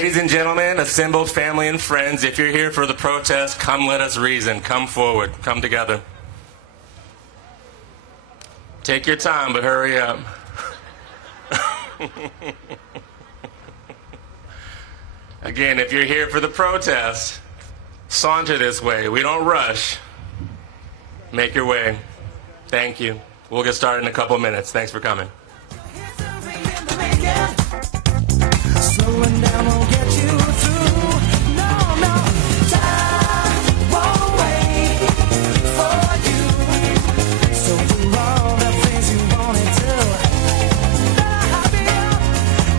Ladies and gentlemen, assembled family and friends, if you're here for the protest, come let us reason. Come forward. Come together. Take your time, but hurry up. Again, if you're here for the protest, saunter this way. We don't rush. Make your way. Thank you. We'll get started in a couple minutes. Thanks for coming. Slowing down won't get you through. No, no, time won't wait for you. So do all the things you wanted to. Better hurry up,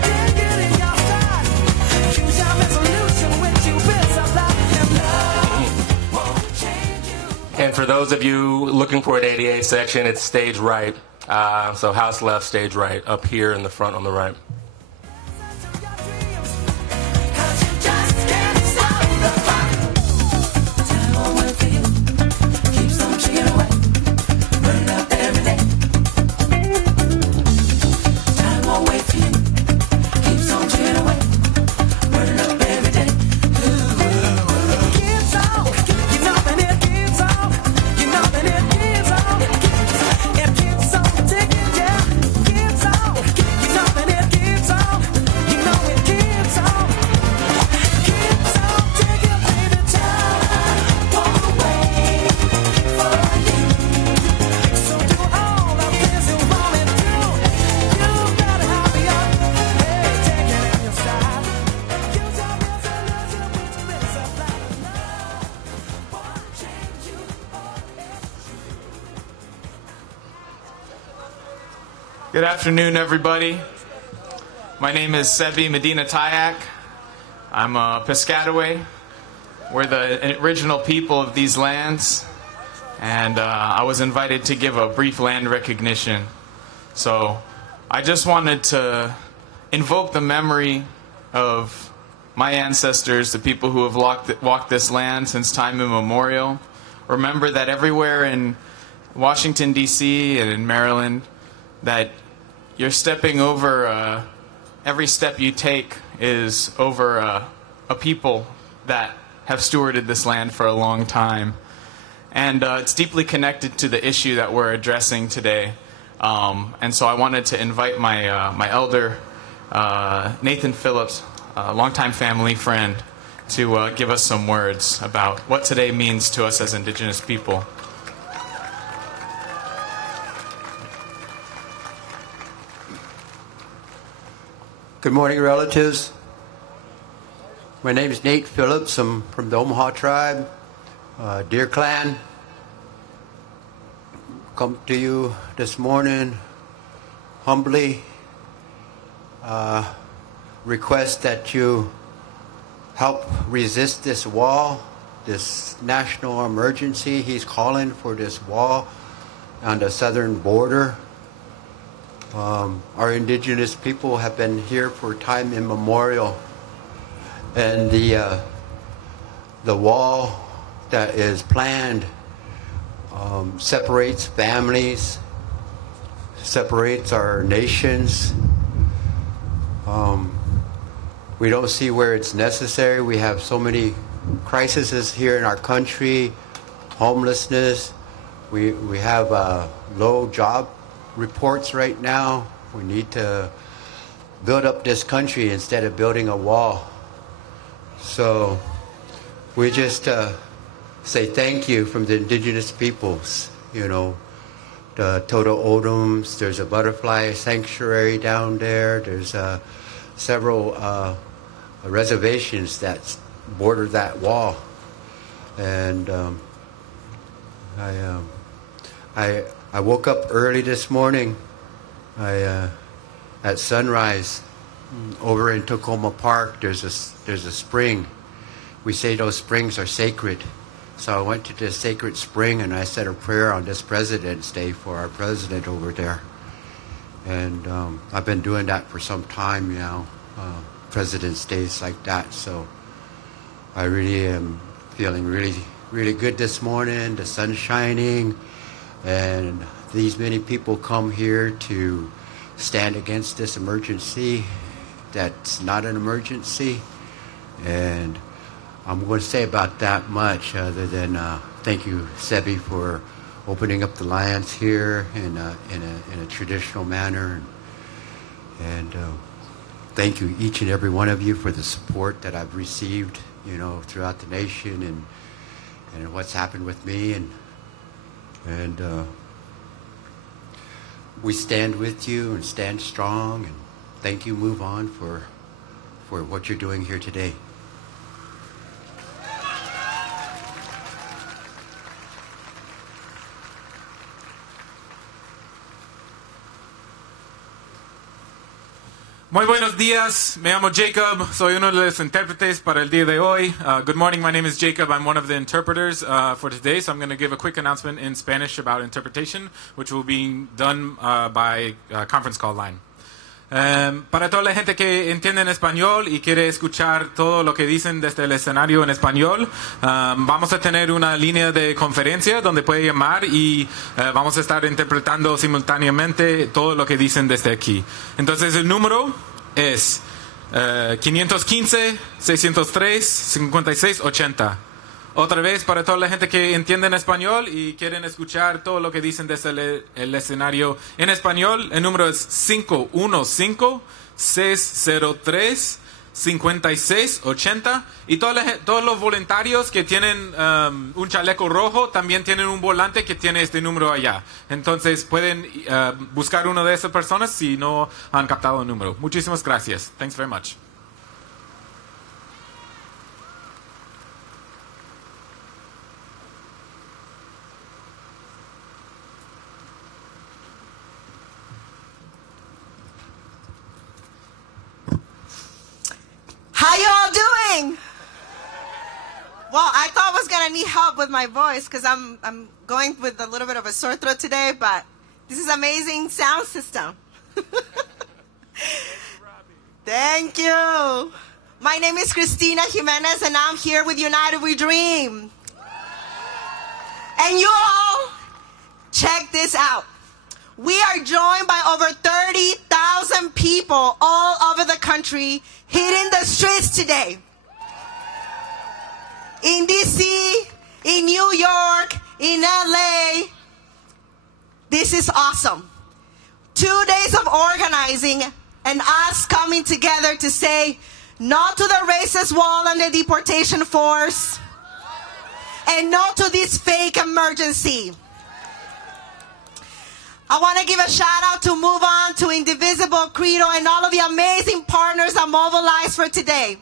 can't get in your stride. Use your resolution with you, bits of life, and love won't change you. And for those of you looking for an ADA section, it's stage right. So house left, stage right, up here in the front on the right. Good afternoon, everybody. My name is Sebi Medina Tayak. I'm a Piscataway. We're the original people of these lands, and I was invited to give a brief land recognition. So I just wanted to invoke the memory of my ancestors, the people who have walked this land since time immemorial. Remember that everywhere in Washington, D.C. and in Maryland, that you're stepping over, every step you take is over a people that have stewarded this land for a long time. And it's deeply connected to the issue that we're addressing today. And so I wanted to invite my elder, Nathan Phillips, a longtime family friend, to give us some words about what today means to us as Indigenous people. Good morning, relatives. My name is Nate Phillips. I'm from the Omaha tribe, Deer Clan. Come to you this morning humbly. Request that you help resist this wall, this national emergency. He's calling for this wall on the southern border. Our indigenous people have been here for time immemorial, and the wall that is planned separates families, separates our nations. We don't see where it's necessary. We have so many crises here in our country, homelessness. We have low job reports right now. We need to build up this country instead of building a wall. So we just say thank you from the indigenous peoples. You know, the Toda Odoms, there's a butterfly sanctuary down there. There's several reservations that border that wall. And I woke up early this morning. At sunrise, over in Tacoma Park, there's a spring. We say those springs are sacred. So I went to this sacred spring and I said a prayer on this President's Day for our president over there. And I've been doing that for some time now, President's Days like that. So I really am feeling really, really good this morning. The sun's shining. And these many people come here to stand against this emergency that's not an emergency. And I'm going to say about that much other than thank you, Sebi, for opening up the lands here in a traditional manner. And thank you, each and every one of you, for the support that I've received, throughout the nation and what's happened with me. And we stand with you and stand strong. And thank you, Move On, for what you're doing here today. Muy buenos días, me llamo Jacob, soy uno de los intérpretes para el día de hoy. Good morning, my name is Jacob, I'm one of the interpreters for today, so I'm going to give a quick announcement in Spanish about interpretation, which will be done by conference call line. Para toda la gente que entiende en español y quiere escuchar todo lo que dicen desde el escenario en español, vamos a tener una línea de conferencia donde puede llamar y vamos a estar interpretando simultáneamente todo lo que dicen desde aquí. Entonces el número es 515-603-5680. Otra vez, para toda la gente que entiende en español y quieren escuchar todo lo que dicen desde el escenario en español, el número es 515-603-5680. Y todos los voluntarios que tienen un chaleco rojo también tienen un volante que tiene este número allá. Entonces pueden buscar una de esas personas si no han captado el número. Muchísimas gracias. Thanks very much. How you all doing? Well, I thought I was going to need help with my voice because I'm going with a little bit of a sore throat today, but this is amazing sound system. Thank you. My name is Christina Humana, and I'm here with United We Dream. And you all, check this out. We are joined by over 30,000 people all over the country hitting the streets today. In DC, in New York, in LA. This is awesome. 2 days of organizing and us coming together to say no to the racist wall and the deportation force, and no to this fake emergency. I want to give a shout out to Move On, to Indivisible, Credo, and all of the amazing partners that mobilized for today.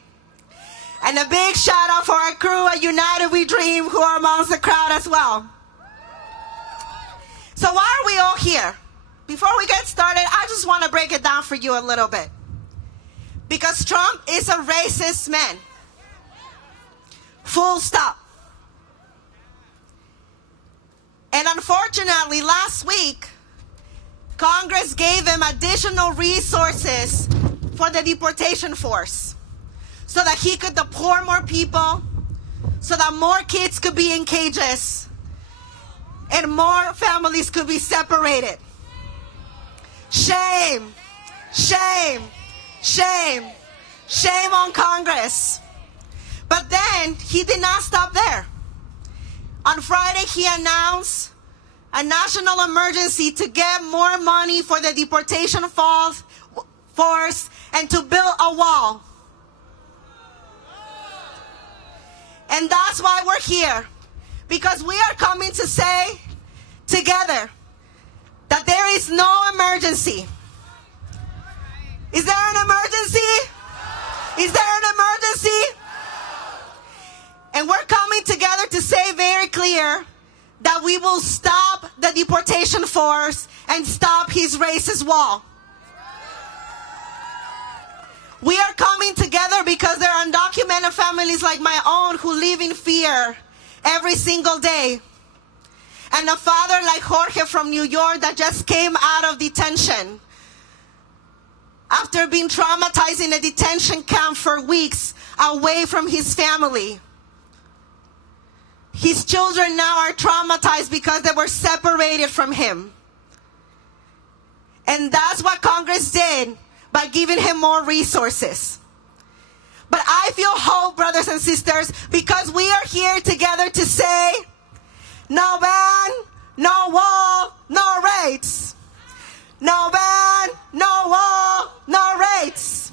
And a big shout out for our crew at United We Dream, who are amongst the crowd as well. So why are we all here? Before we get started, I just want to break it down for you a little bit. Because Trump is a racist man. Full stop. And unfortunately, last week, Congress gave him additional resources for the deportation force so that he could deport more people, so that more kids could be in cages, and more families could be separated. Shame, shame, shame, shame on Congress. But then he did not stop there. On Friday, he announced a national emergency to get more money for the deportation force and to build a wall. And that's why we're here. Because we are coming to say together that there is no emergency. Is there an emergency? Is there an emergency? And we're coming together to say very clear that we will stop the deportation force and stop his racist wall. We are coming together because there are undocumented families like my own who live in fear every single day. And a father like Jorge from New York that just came out of detention after being traumatized in a detention camp for weeks away from his family. His children now are traumatized because they were separated from him. And that's what Congress did by giving him more resources. But I feel hope, brothers and sisters, because we are here together to say, no ban, no wall, no rates. No ban, no wall, no rates.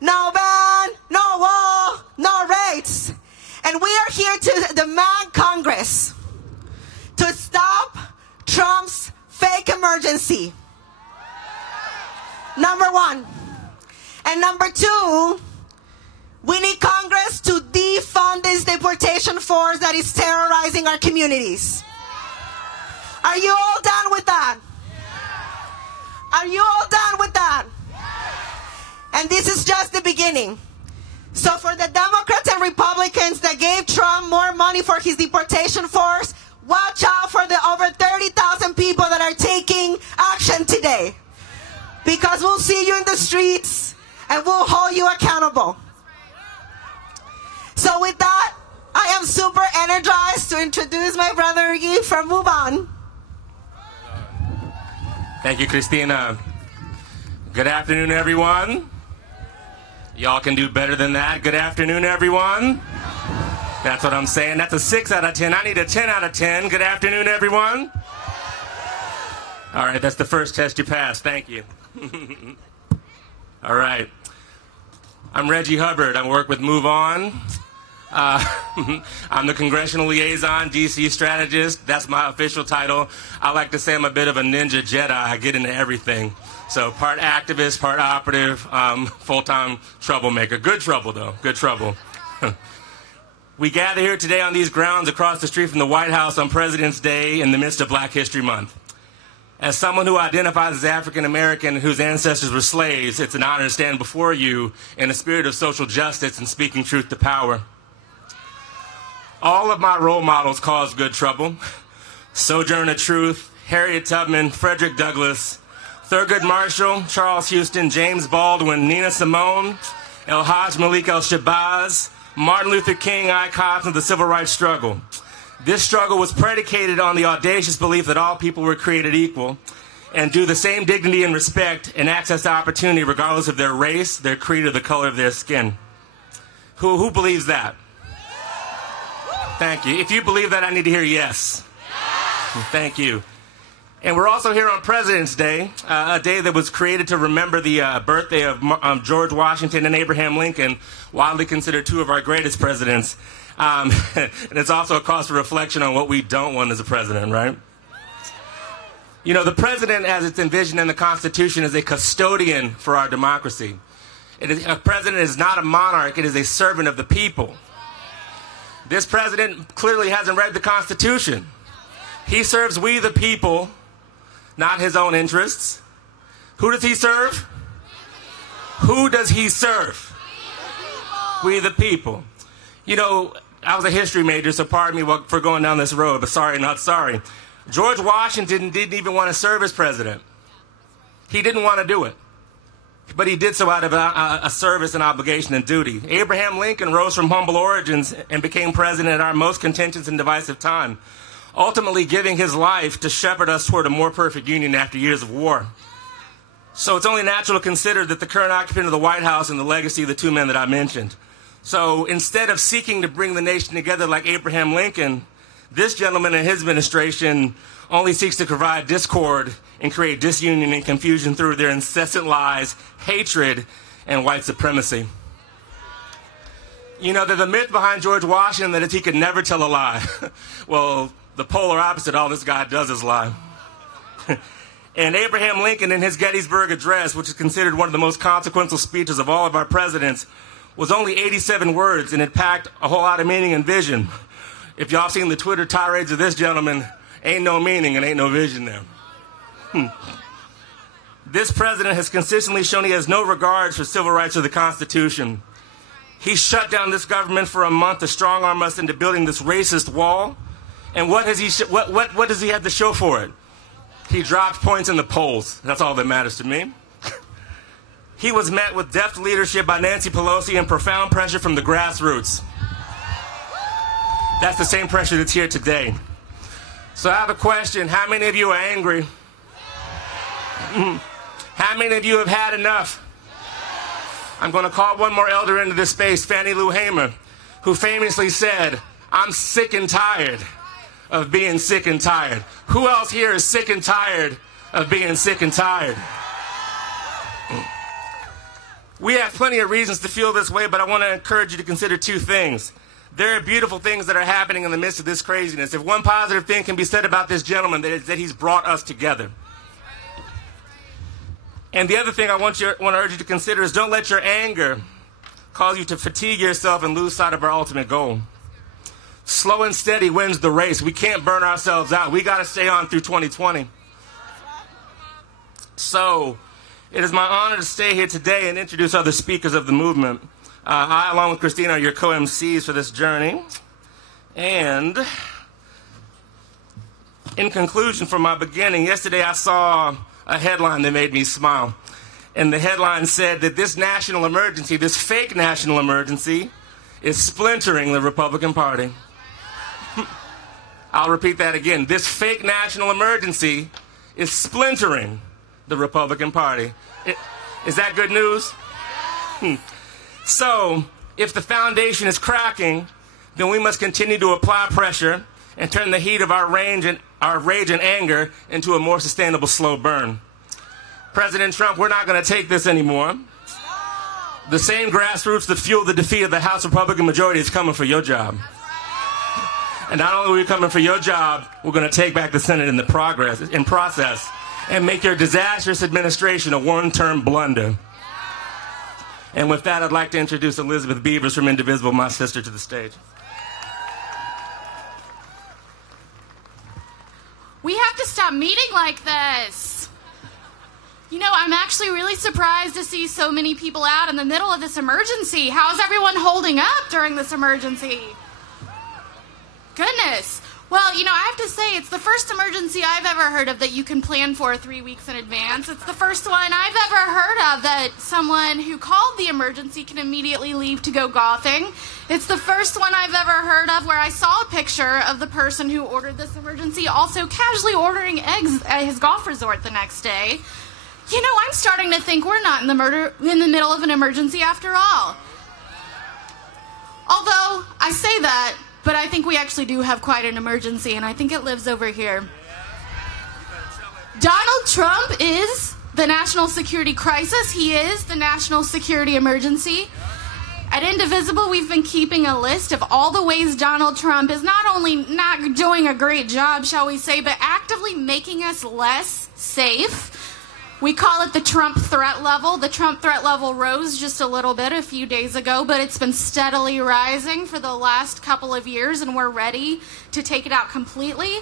No ban, no wall, no rates. And we are here to demand Congress to stop Trump's fake emergency. Number one. And number two, we need Congress to defund this deportation force that is terrorizing our communities. Are you all done with that? Are you all done with that? And this is just the beginning. So for the Democrats and Republicans that gave Trump more money for his deportation force, watch out for the over 30,000 people that are taking action today. Because we'll see you in the streets and we'll hold you accountable. So with that, I am super energized to introduce my brother Reggie from Move On. Thank you, Christina. Good afternoon, everyone. Y'all can do better than that. Good afternoon, everyone. That's what I'm saying. That's a 6 out of 10. I need a 10 out of 10. Good afternoon, everyone. All right, that's the first test you passed. Thank you. All right. I'm Reggie Hubbard. I work with Move On. I'm the congressional liaison, DC strategist. That's my official title. I like to say I'm a bit of a ninja Jedi. I get into everything. So part activist, part operative, full-time troublemaker. Good trouble, though. Good trouble. We gather here today on these grounds across the street from the White House on President's Day in the midst of Black History Month. As someone who identifies as African American whose ancestors were slaves, it's an honor to stand before you in a spirit of social justice and speaking truth to power. All of my role models caused good trouble. Sojourner Truth, Harriet Tubman, Frederick Douglass, Thurgood Marshall, Charles Houston, James Baldwin, Nina Simone, El Hajj Malik El-Shabazz, Martin Luther King, icons of the civil rights struggle. This struggle was predicated on the audacious belief that all people were created equal and due the same dignity and respect and access to opportunity regardless of their race, their creed, or the color of their skin. Who believes that? Thank you. If you believe that, I need to hear yes. Thank you. And we're also here on President's Day, a day that was created to remember the birthday of George Washington and Abraham Lincoln, widely considered two of our greatest presidents. And it's also a cause for reflection on what we don't want as a president, right? You know, the president, as it's envisioned in the Constitution, is a custodian for our democracy. A president is not a monarch, it is a servant of the people. This president clearly hasn't read the Constitution. He serves we the people, not his own interests. Who does he serve? Who does he serve? We the people. You know, I was a history major, so pardon me for going down this road, but sorry, not sorry. George Washington didn't even want to serve as president. He didn't want to do it. But he did so out of a service and obligation and duty. Abraham Lincoln rose from humble origins and became president at our most contentious and divisive time, ultimately giving his life to shepherd us toward a more perfect union after years of war. So it's only natural to consider that the current occupant of the White House and the legacy of the two men that I mentioned. So instead of seeking to bring the nation together like Abraham Lincoln, this gentleman and his administration only seeks to provide discord and create disunion and confusion through their incessant lies, hatred, and white supremacy. You know, the myth behind George Washington that is he could never tell a lie. Well, the polar opposite, all this guy does is lie. And Abraham Lincoln, in his Gettysburg Address, which is considered one of the most consequential speeches of all of our presidents, was only 87 words, and it packed a whole lot of meaning and vision. If y'all seen the Twitter tirades of this gentleman, ain't no meaning and ain't no vision there. This president has consistently shown he has no regard for civil rights or the Constitution. He shut down this government for a month to strong-arm us into building this racist wall. And what does he have to show for it? He dropped points in the polls. That's all that matters to me. He was met with deft leadership by Nancy Pelosi and profound pressure from the grassroots. That's the same pressure that's here today. So I have a question. How many of you are angry? How many of you have had enough? I'm going to call one more elder into this space, Fannie Lou Hamer, who famously said, "I'm sick and tired of being sick and tired." Who else here is sick and tired of being sick and tired? We have plenty of reasons to feel this way, but I want to encourage you to consider two things. There are beautiful things that are happening in the midst of this craziness. If one positive thing can be said about this gentleman, that is that he's brought us together. And the other thing I want to urge you to consider is don't let your anger cause you to fatigue yourself and lose sight of our ultimate goal. Slow and steady wins the race. We can't burn ourselves out. We got to stay on through 2020. So, it is my honor to stay here today and introduce other speakers of the movement. I, along with Christina, are your co-MCs for this journey. And in conclusion, from my beginning, yesterday I saw a headline that made me smile. And the headline said that this national emergency, this fake national emergency, is splintering the Republican Party. I'll repeat that again. This fake national emergency is splintering the Republican Party. Is that good news? So, if the foundation is cracking, then we must continue to apply pressure and turn the heat of our rage and anger into a more sustainable slow burn. President Trump, we're not going to take this anymore. The same grassroots that fueled the defeat of the House Republican majority is coming for your job. And not only are we coming for your job, we're going to take back the Senate in process and make your disastrous administration a one-term blunder. And with that, I'd like to introduce Elizabeth Beavers from Indivisible, my sister, to the stage. We have to stop meeting like this. You know, I'm actually really surprised to see so many people out in the middle of this emergency. How's everyone holding up during this emergency? Goodness. Well, you know, I have to say, it's the first emergency I've ever heard of that you can plan for 3 weeks in advance. It's the first one I've ever heard of that someone who called the emergency can immediately leave to go golfing. It's the first one I've ever heard of where I saw a picture of the person who ordered this emergency also casually ordering eggs at his golf resort the next day. You know, I'm starting to think we're not in the middle of an emergency after all. Although, I say that, but I think we actually do have quite an emergency, and I think it lives over here. Donald Trump is the national security crisis. He is the national security emergency. At Indivisible, we've been keeping a list of all the ways Donald Trump is not only not doing a great job, shall we say, but actively making us less safe. We call it the Trump threat level. The Trump threat level rose just a little bit a few days ago, but it's been steadily rising for the last couple of years, and we're ready to take it out completely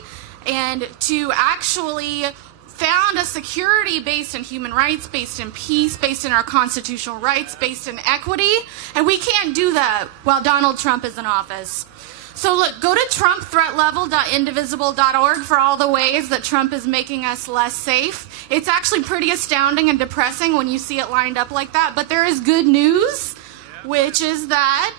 and to actually found a security based in human rights, based in peace, based in our constitutional rights, based in equity, and we can't do that while Donald Trump is in office. So look, go to trumpthreatlevel.indivisible.org for all the ways that Trump is making us less safe. It's actually pretty astounding and depressing when you see it lined up like that, but there is good news, which is that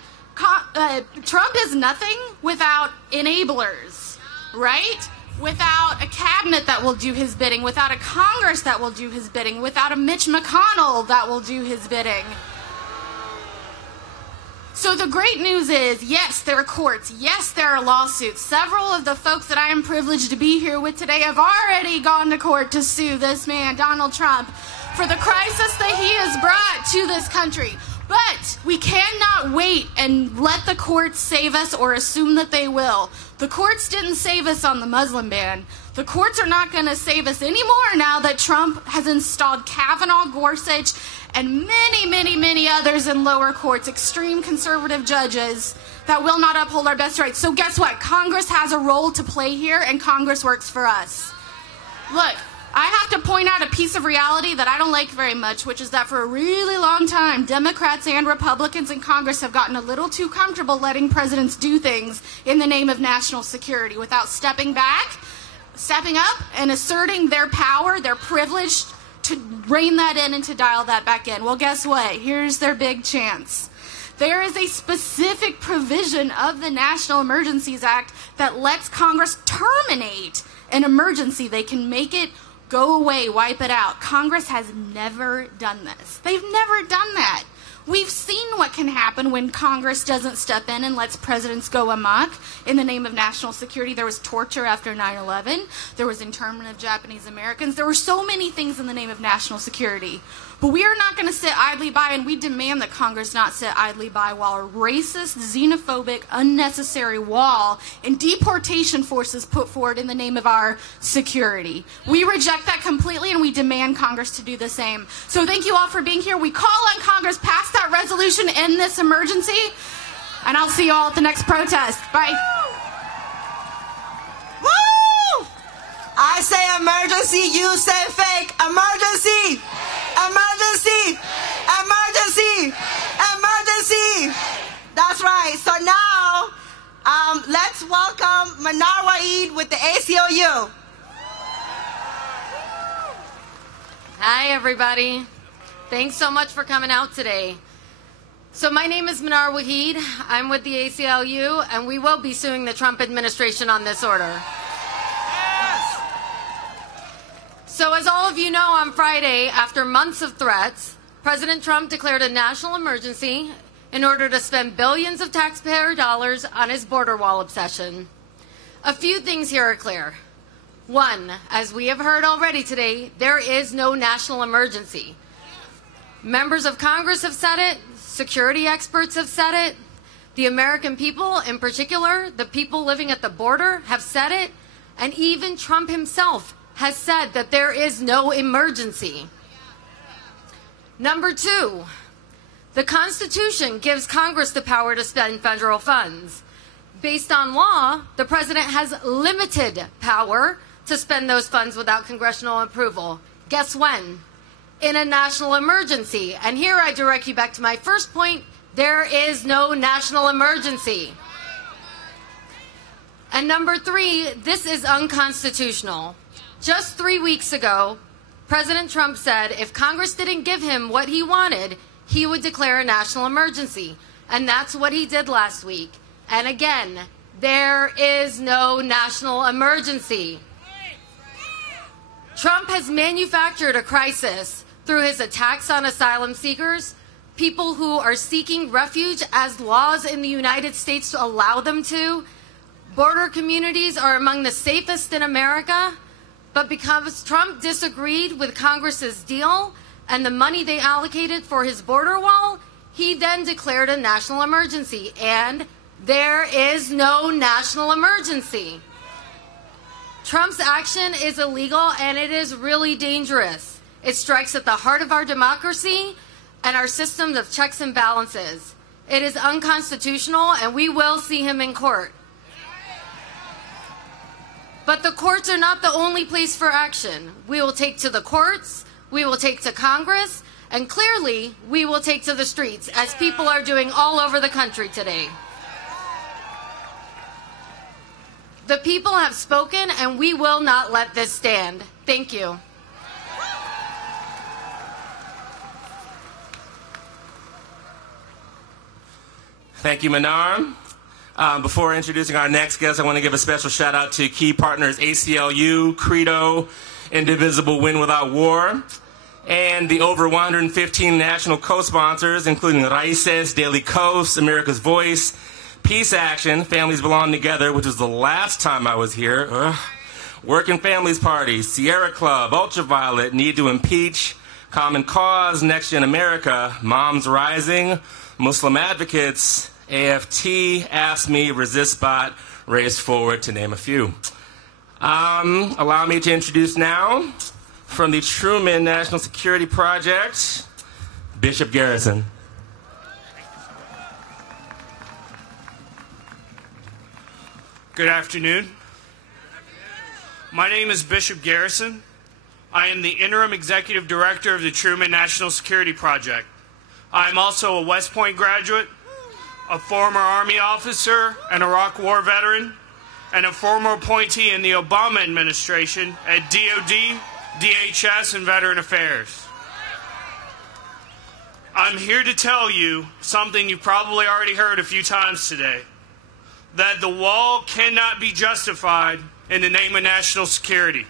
Trump is nothing without enablers, right? Without a cabinet that will do his bidding, without a Congress that will do his bidding, without a Mitch McConnell that will do his bidding. So the great news is, yes, there are courts. Yes, there are lawsuits. Several of the folks that I am privileged to be here with today have already gone to court to sue this man, Donald Trump, for the crisis that he has brought to this country. But we cannot wait and let the courts save us or assume that they will. The courts didn't save us on the Muslim ban. The courts are not going to save us anymore now that Trump has installed Kavanaugh, Gorsuch, and many, many, many others in lower courts, extreme conservative judges that will not uphold our best rights. So guess what? Congress has a role to play here, and Congress works for us. Look, I have to point out a piece of reality that I don't like very much, which is that for a really long time, Democrats and Republicans in Congress have gotten a little too comfortable letting presidents do things in the name of national security without stepping up and asserting their power, their privilege to rein that in and to dial that back in. Well, guess what? Here's their big chance. There is a specific provision of the National Emergencies Act that lets Congress terminate an emergency. They can make it go away, wipe it out. Congress has never done this. They've never done that. We've seen what can happen when Congress doesn't step in and lets presidents go amok in the name of national security. There was torture after 9/11. There was internment of Japanese Americans. There were so many things in the name of national security. But we are not going to sit idly by, and we demand that Congress not sit idly by while a racist, xenophobic, unnecessary wall and deportation forces put forward in the name of our security. We reject that completely, and we demand Congress to do the same. So thank you all for being here. We call on Congress, pass that resolution, end this emergency, and I'll see you all at the next protest. Bye. Woo! I say emergency, you say fake. Emergency! Emergency! Emergency! Emergency! That's right. So now, let's welcome Minar Wahid with the ACLU. Hi, everybody. Thanks so much for coming out today. So my name is Minar Wahid. I'm with the ACLU, and we will be suing the Trump administration on this order. So as all of you know, on Friday, after months of threats, President Trump declared a national emergency in order to spend billions of taxpayer dollars on his border wall obsession. A few things here are clear. One, as we have heard already today, there is no national emergency. Members of Congress have said it, security experts have said it, the American people, in particular, the people living at the border, have said it, and even Trump himself has said that there is no emergency. Number two, the Constitution gives Congress the power to spend federal funds. Based on law, the president has limited power to spend those funds without congressional approval. Guess when? In a national emergency. And here I direct you back to my first point, there is no national emergency. And number three, this is unconstitutional. Just 3 weeks ago, President Trump said if Congress didn't give him what he wanted, he would declare a national emergency. And that's what he did last week. And again, there is no national emergency. Trump has manufactured a crisis through his attacks on asylum seekers, people who are seeking refuge as laws in the United States allow them to. Border communities are among the safest in America. But because Trump disagreed with Congress's deal and the money they allocated for his border wall, he then declared a national emergency. And there is no national emergency. Trump's action is illegal, and it is really dangerous. It strikes at the heart of our democracy and our systems of checks and balances. It is unconstitutional, and we will see him in court. But the courts are not the only place for action. We will take to the courts, we will take to Congress, and clearly we will take to the streets, as people are doing all over the country today. The people have spoken, and we will not let this stand. Thank you. Thank you, Minar. Before introducing our next guest, I want to give a special shout out to key partners ACLU, Credo, Indivisible Win Without War, and the over 115 national co-sponsors, including ICE, Daily Coast, America's Voice, Peace Action, Families Belong Together, which was the last time I was here, Working Families Party, Sierra Club, Ultraviolet, Need to Impeach, Common Cause, Next Gen America, Moms Rising, Muslim Advocates, AFT, Ask Me, Resist Bot, Race Forward, to name a few. Allow me to introduce now, from the Truman National Security Project, Bishop Garrison. Good afternoon. My name is Bishop Garrison. I am the Interim Executive Director of the Truman National Security Project. I am also a West Point graduate, a former Army officer, an Iraq War veteran, and a former appointee in the Obama administration at DOD, DHS, and Veteran Affairs. I'm here to tell you something you've probably already heard a few times today, that the wall cannot be justified in the name of national security.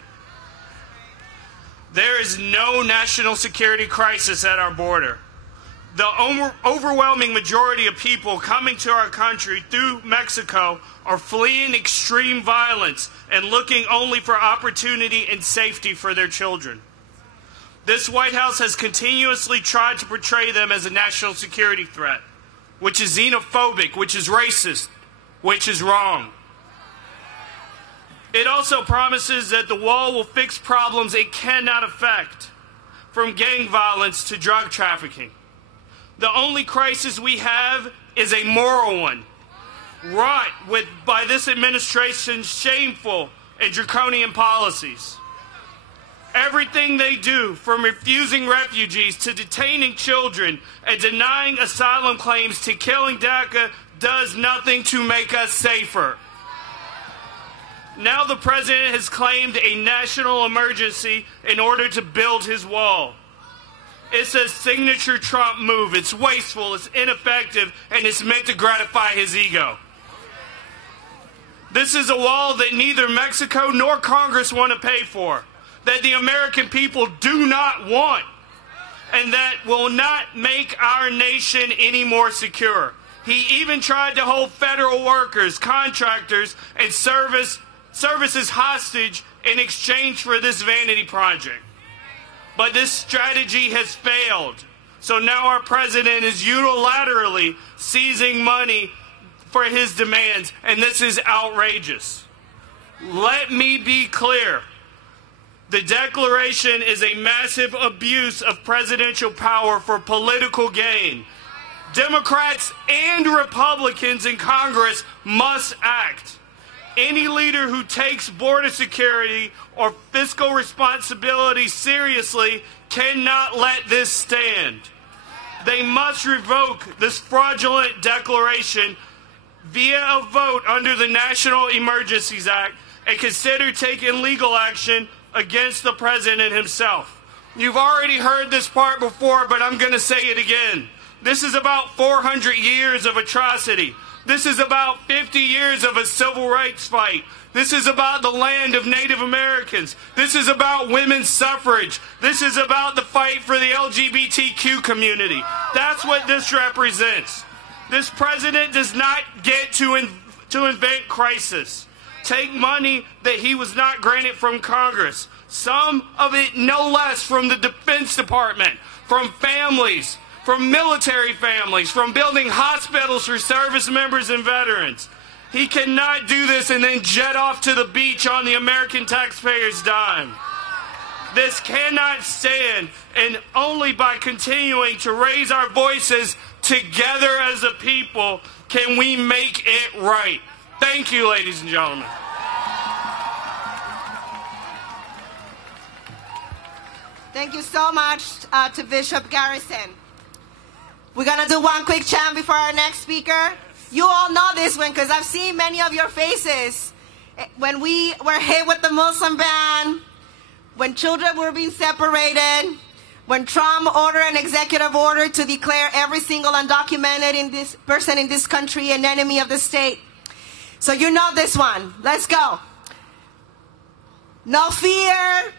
There is no national security crisis at our border. The overwhelming majority of people coming to our country through Mexico are fleeing extreme violence and looking only for opportunity and safety for their children. This White House has continuously tried to portray them as a national security threat, which is xenophobic, which is racist, which is wrong. It also promises that the wall will fix problems it cannot affect, from gang violence to drug trafficking. The only crisis we have is a moral one, wrought by this administration's shameful and draconian policies. Everything they do, from refusing refugees to detaining children and denying asylum claims to killing DACA, does nothing to make us safer. Now the president has claimed a national emergency in order to build his wall. It's a signature Trump move. It's wasteful, it's ineffective, and it's meant to gratify his ego. This is a wall that neither Mexico nor Congress want to pay for, that the American people do not want, and that will not make our nation any more secure. He even tried to hold federal workers, contractors, and services hostage in exchange for this vanity project. But this strategy has failed. So now our president is unilaterally seizing money for his demands, and this is outrageous. Let me be clear. The declaration is a massive abuse of presidential power for political gain. Democrats and Republicans in Congress must act. Any leader who takes border security or fiscal responsibility seriously cannot let this stand. They must revoke this fraudulent declaration via a vote under the National Emergencies Act and consider taking legal action against the president himself. You've already heard this part before, but I'm going to say it again. This is about 400 years of atrocity. This is about 50 years of a civil rights fight. This is about the land of Native Americans. This is about women's suffrage. This is about the fight for the LGBTQ community. That's what this represents. This president does not get to invent crisis. Take money that he was not granted from Congress. Some of it no less from the Defense Department, from families, from military families, from building hospitals for service members and veterans. He cannot do this and then jet off to the beach on the American taxpayers' dime. This cannot stand, and only by continuing to raise our voices together as a people can we make it right. Thank you, ladies and gentlemen. Thank you so much to Bishop Garrison. We're going to do one quick chant before our next speaker. You all know this one because I've seen many of your faces when we were hit with the Muslim ban, when children were being separated, when Trump ordered an executive order to declare every single undocumented person in this country an enemy of the state. So you know this one. Let's go. No fear.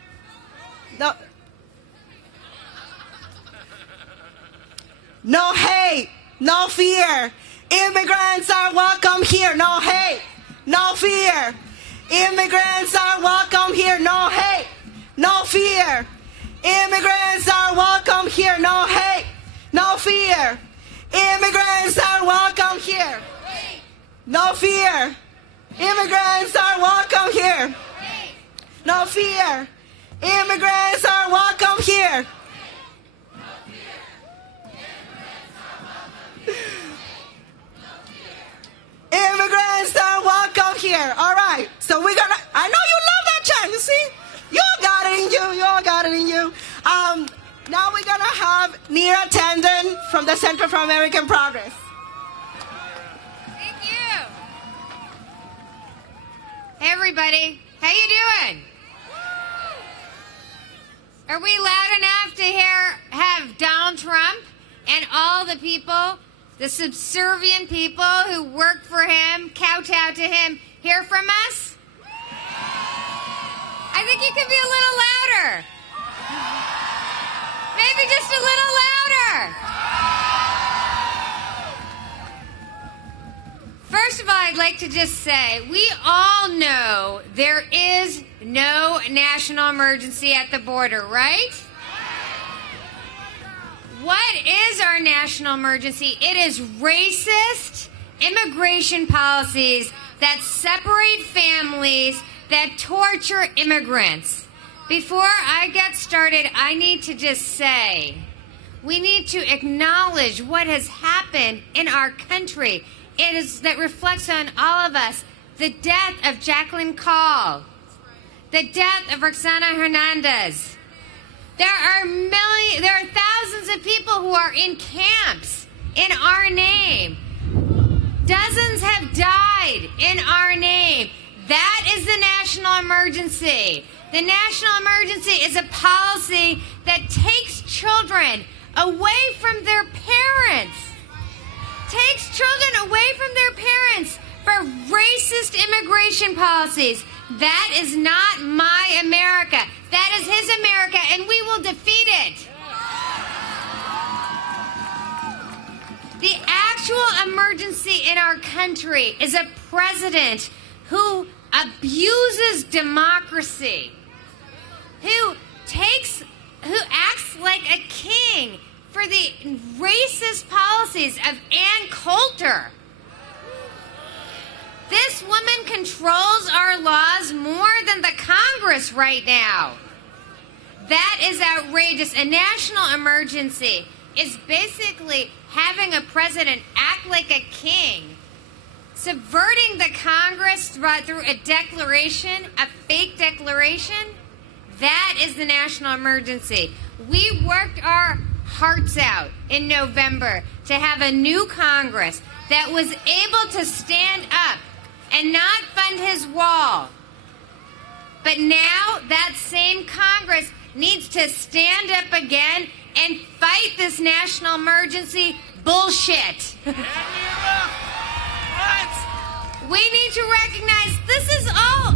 No hate, no fear. Immigrants are welcome here. No hate, no fear. Immigrants are welcome here. No hate, no fear. Immigrants are welcome here. No hate, no fear. Immigrants are welcome here. No fear. Immigrants are welcome here. No fear. Immigrants are welcome here. Immigrants are welcome here. All right. So we're going to, I know you love that chant. You see? You all got it in you. You all got it in you. Now we're going to have Nira Tandon from the Center for American Progress. Thank you. Hey, everybody. How you doing? Are we loud enough to have Donald Trump and all the people, the subservient people who work for him, kowtow to him, hear from us? I think you could be a little louder. Maybe just a little louder. first of all, I'd like to just say, we all know there is no national emergency at the border, right? What is our national emergency? It is racist immigration policies that separate families, that torture immigrants. Before I get started, I need to just say, we need to acknowledge what has happened in our country. It is that reflects on all of us. The death of Jacqueline Call, the death of Roxana Hernandez. There are thousands of people who are in camps in our name. Dozens have died in our name. That is the national emergency. The national emergency is a policy that takes children away from their parents. Takes children away from their parents for racist immigration policies. That is not my America. That is his America, and we will defeat it. The actual emergency in our country is a president who abuses democracy, who acts like a king for the racist policies of Ann Coulter. This woman controls our laws more than the Congress right now. That is outrageous. A national emergency is basically having a president act like a king, subverting the Congress through a declaration, a fake declaration. That is the national emergency. We worked our hearts out in November to have a new Congress that was able to stand up and not fund his wall. But now that same Congress needs to stand up again and fight this national emergency bullshit. We need to recognize this is all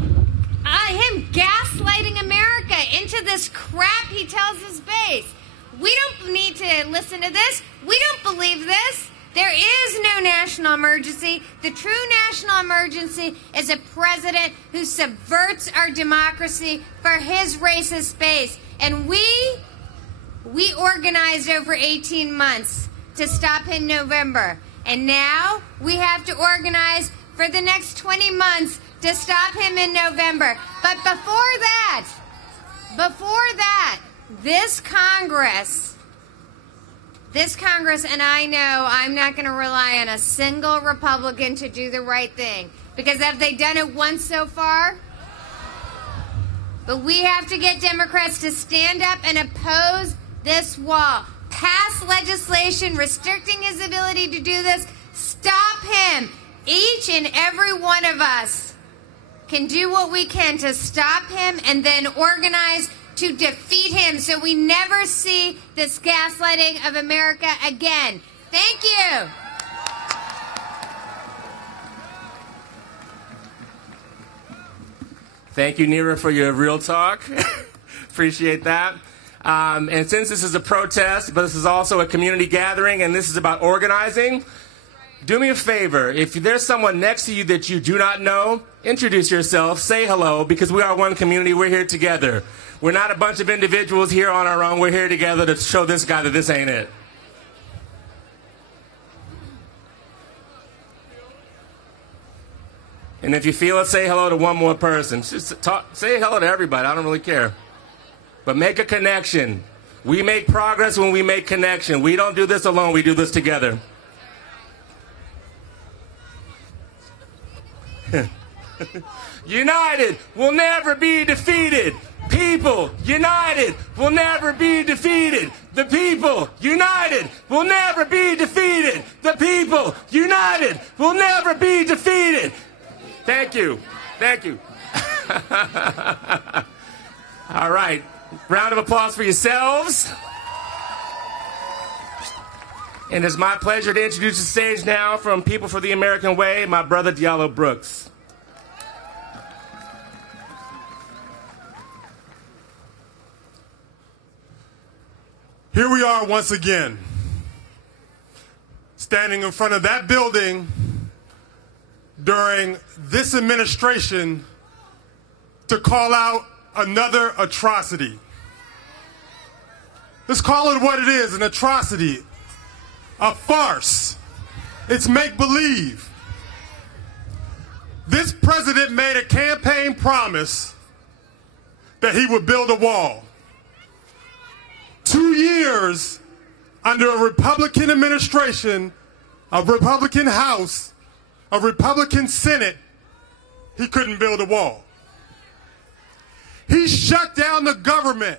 him gaslighting America into this crap he tells his base. We don't need to listen to this. We don't believe this. There is no national emergency. The true national emergency is a president who subverts our democracy for his racist base. And we organized over 18 months to stop him in November. And now we have to organize for the next 20 months to stop him in November. But before that, this Congress, and I know I'm not going to rely on a single Republican to do the right thing, because have they done it once so far? But we have to get Democrats to stand up and oppose this wall. Pass legislation restricting his ability to do this. Stop him. Each and every one of us can do what we can to stop him and then organize to defeat him so we never see this gaslighting of America again. Thank you. Thank you, Nira, for your real talk. Appreciate that. And since this is a protest, but this is also a community gathering, and this is about organizing, do me a favor. If there's someone next to you that you do not know, introduce yourself, say hello, because we are one community. We're here together. We're not a bunch of individuals here on our own. We're here together to show this guy that this ain't it. And if you feel it, say hello to one more person. Just say hello to everybody. I don't really care. But make a connection. We make progress when we make connection. We don't do this alone. We do this together. United will never be defeated. People united will never be defeated. The people united will never be defeated. The people united will never be defeated. Thank you. Thank you. All right. Round of applause for yourselves. And it's my pleasure to introduce the stage now from People for the American Way, my brother Diallo Brooks. Here we are once again, standing in front of that building during this administration to call out another atrocity. Let's call it what it is, an atrocity, a farce. It's make-believe. This president made a campaign promise that he would build a wall. 2 years under a Republican administration, a Republican House, a Republican Senate, he couldn't build a wall. He shut down the government.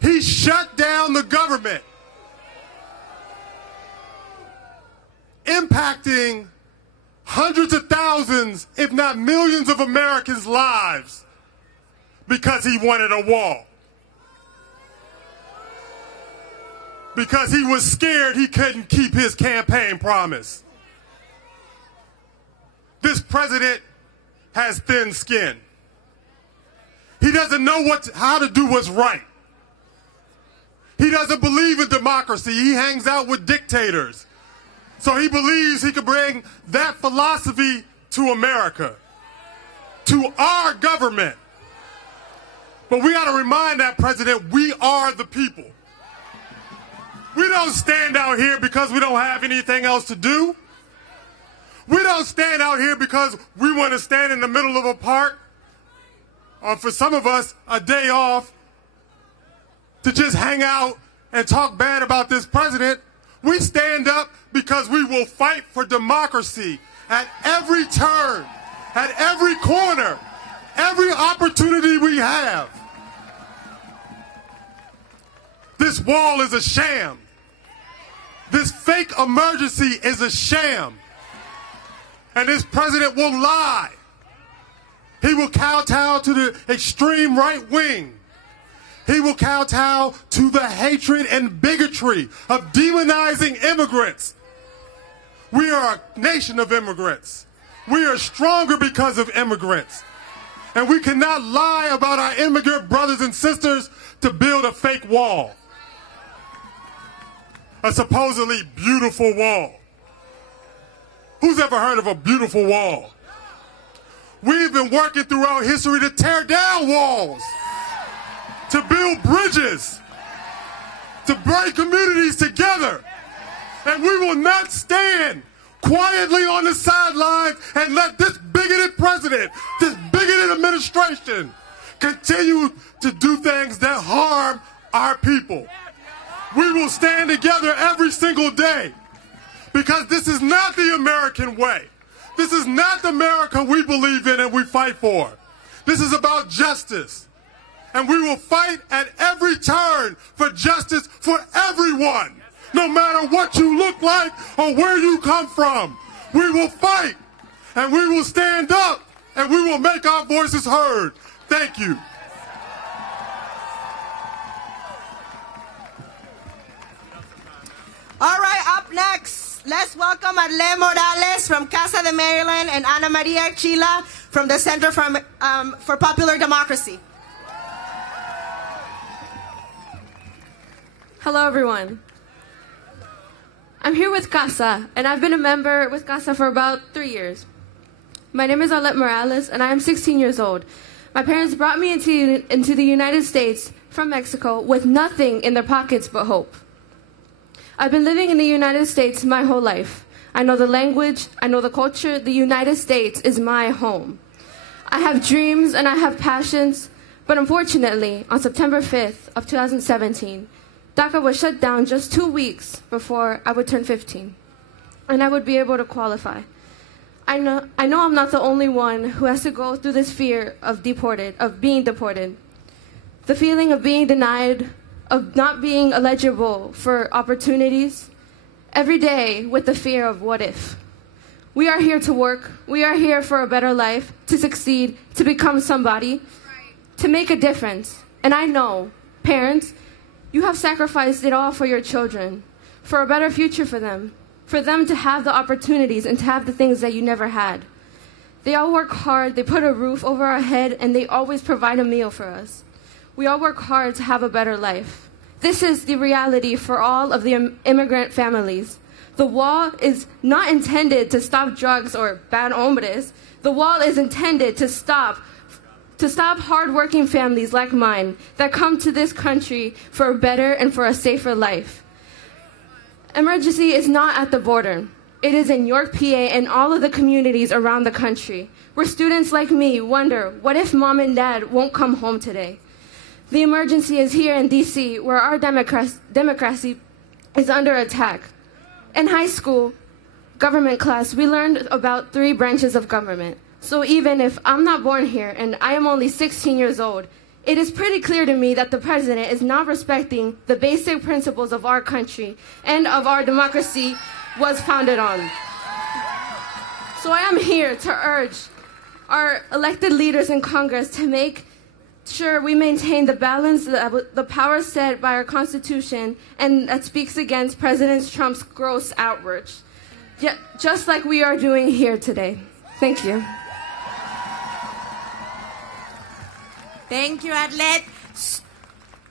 He shut down the government, impacting hundreds of thousands, if not millions of Americans' lives because he wanted a wall. Because he was scared he couldn't keep his campaign promise. This president has thin skin. He doesn't know how to do what's right. He doesn't believe in democracy. He hangs out with dictators. So he believes he can bring that philosophy to America, to our government. But we got to remind that president, we are the people. We don't stand out here because we don't have anything else to do. We don't stand out here because we want to stand in the middle of a park, or for some of us, a day off, to just hang out and talk bad about this president. We stand up because we will fight for democracy at every turn, at every corner, every opportunity we have. This wall is a sham. This fake emergency is a sham. And this president will lie. He will kowtow to the extreme right wing. He will kowtow to the hatred and bigotry of demonizing immigrants. We are a nation of immigrants. We are stronger because of immigrants. And we cannot lie about our immigrant brothers and sisters to build a fake wall. A supposedly beautiful wall. Who's ever heard of a beautiful wall? We've been working throughout history to tear down walls, to build bridges, to bring communities together. And we will not stand quietly on the sidelines and let this bigoted president, this bigoted administration continue to do things that harm our people. We will stand together every single day because this is not the American way. This is not the America we believe in and we fight for. This is about justice. And we will fight at every turn for justice for everyone, no matter what you look like or where you come from. We will fight and we will stand up and we will make our voices heard. Thank you. All right, up next, let's welcome Arle Morales from Casa de Maryland and Ana Marie Archilla from the Center for Popular Democracy. Hello, everyone. I'm here with Casa, and I've been a member with Casa for about 3 years. My name is Arlette Morales, and I am 16 years old. My parents brought me into the United States from Mexico with nothing in their pockets but hope. I've been living in the United States my whole life. I know the language, I know the culture. The United States is my home. I have dreams and I have passions, but unfortunately, on September 5th of 2017, DACA was shut down just 2 weeks before I would turn 15, and I would be able to qualify. I know I'm not the only one who has to go through this fear of being deported. The feeling of being denied, of not being eligible for opportunities, every day with the fear of what if. We are here to work. We are here for a better life, to succeed, to become somebody, to make a difference. And I know, parents, you have sacrificed it all for your children, for a better future for them to have the opportunities and to have the things that you never had. They all work hard, they put a roof over our head, and they always provide a meal for us. We all work hard to have a better life. This is the reality for all of the immigrant families, The wall is not intended to stop drugs or bad hombres. The wall is intended to stop hardworking families like mine that come to this country for a better and for a safer life. Emergency is not at the border. It is in York, PA, and all of the communities around the country, where students like me wonder, what if mom and dad won't come home today? The emergency is here in DC, where our democracy is under attack. In high school government class, we learned about 3 branches of government. So even if I'm not born here and I am only 16 years old, it is pretty clear to me that the president is not respecting the basic principles of our country and of our democracy was founded on. So I am here to urge our elected leaders in Congress to make sure we maintain the balance, the power set by our Constitution, and that speaks against President Trump's gross outreach, just like we are doing here today. Thank you. Thank you, Arlette.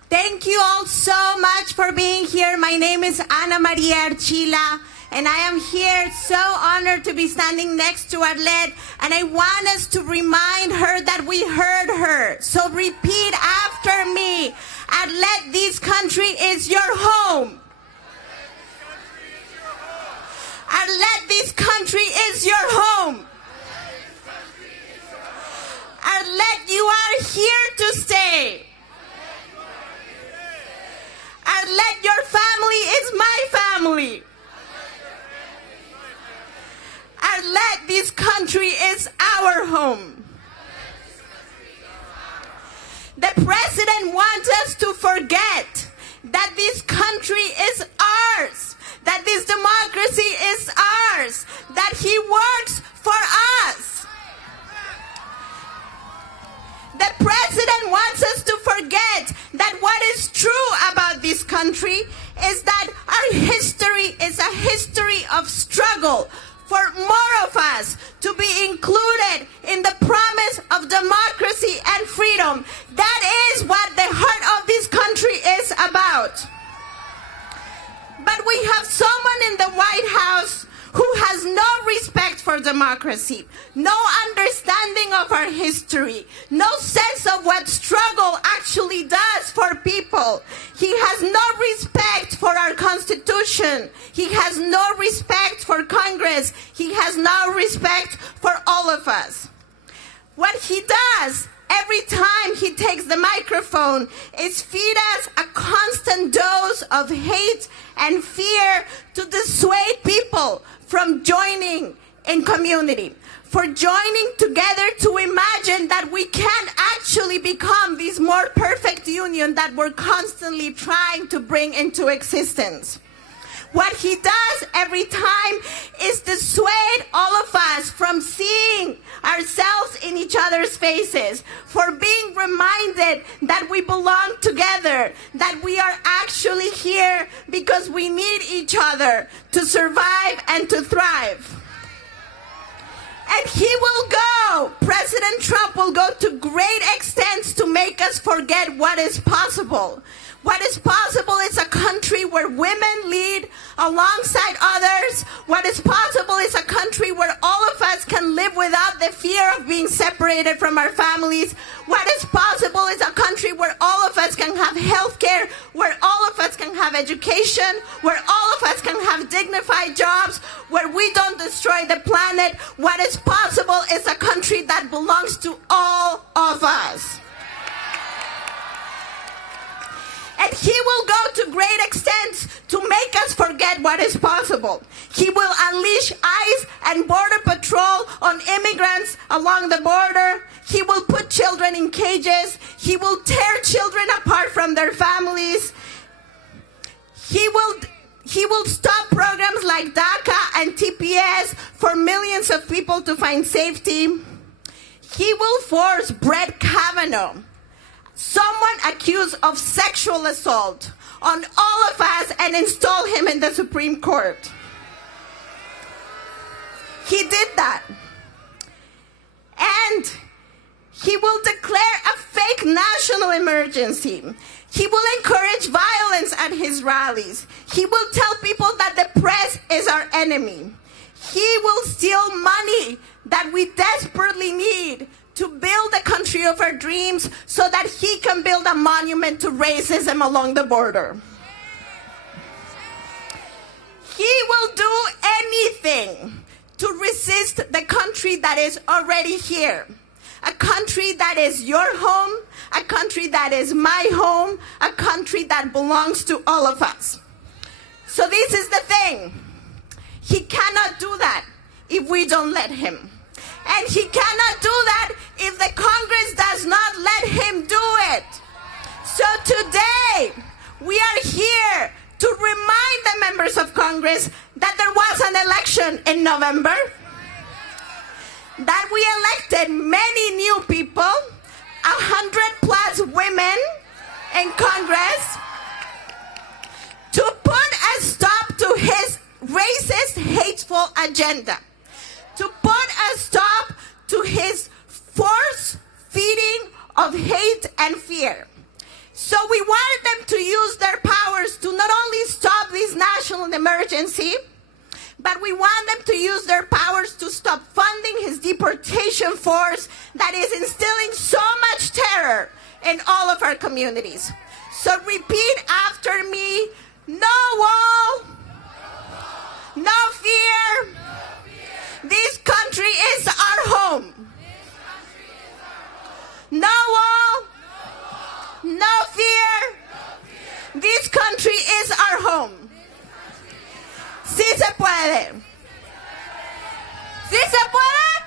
Thank you all so much for being here. My name is Marie Archilla, and I am here so honored to be standing next to Arlette, and I want us to remind her that we heard her. So repeat after me. Arlette, this country is your home. Arlette, this country is your home. Arlette, you are here to stay. Arlette, your family is my family. Arlette, this country is our home. The president wants us to forget that this country is ours, that this democracy is ours, that he works for us. The president wants us to forget that what is true about this country is that our history is a history of struggle for more of us to be included in the promise of democracy and freedom. That is what the heart of this country is about. But we have someone in the White House who has no respect for democracy, no understanding of our history, no sense of what struggle actually does for people. He has no respect for our Constitution. He has no respect for Congress. He has no respect for all of us. What he does every time he takes the microphone is feed us a constant dose of hate and fear to dissuade people from joining in community, for joining together to imagine that we can actually become this more perfect union that we're constantly trying to bring into existence. What he does every time is dissuade all of us from seeing ourselves in each other's faces, for being reminded that we belong together, that we are actually here because we need each other to survive and to thrive. And he will go, President Trump will go to great extents to make us forget what is possible. What is possible is a country where women lead alongside others. What is possible is a country where all of us can live without the fear of being separated from our families. What is possible is a country where all of us can have health care, where all of us can have education, where all of us can have dignified jobs, where we don't destroy the planet. What is possible is a country that belongs to all of us. And he will go to great extents to make us forget what is possible. He will unleash ICE and Border Patrol on immigrants along the border. He will put children in cages. He will tear children apart from their families. He will stop programs like DACA and TPS for millions of people to find safety. He will force Brett Kavanaugh, someone accused of sexual assault, on all of us and install him in the Supreme Court. He did that. And He will declare a fake national emergency. He will encourage violence at his rallies. He will tell people that the press is our enemy. He will steal money that we desperately need to build the country of our dreams so that he can build a monument to racism along the border. He will do anything to resist the country that is already here. A country that is your home, a country that is my home, a country that belongs to all of us. So this is the thing. He cannot do that if we don't let him. And he cannot do that if the Congress does not let him do it. So today, we are here to remind the members of Congress that there was an election in November, that we elected many new people, 100+ women in Congress, to put a stop to his racist, hateful agenda, to put a stop to his force feeding of hate and fear. So we wanted them to use their powers to not only stop this national emergency, but we want them to use their powers to stop funding his deportation force that is instilling so much terror in all of our communities. So repeat after me: no wall, no fear. This country is our home. No wall, no fear. This country is our home. Sí se puede. ¿Sí se puede?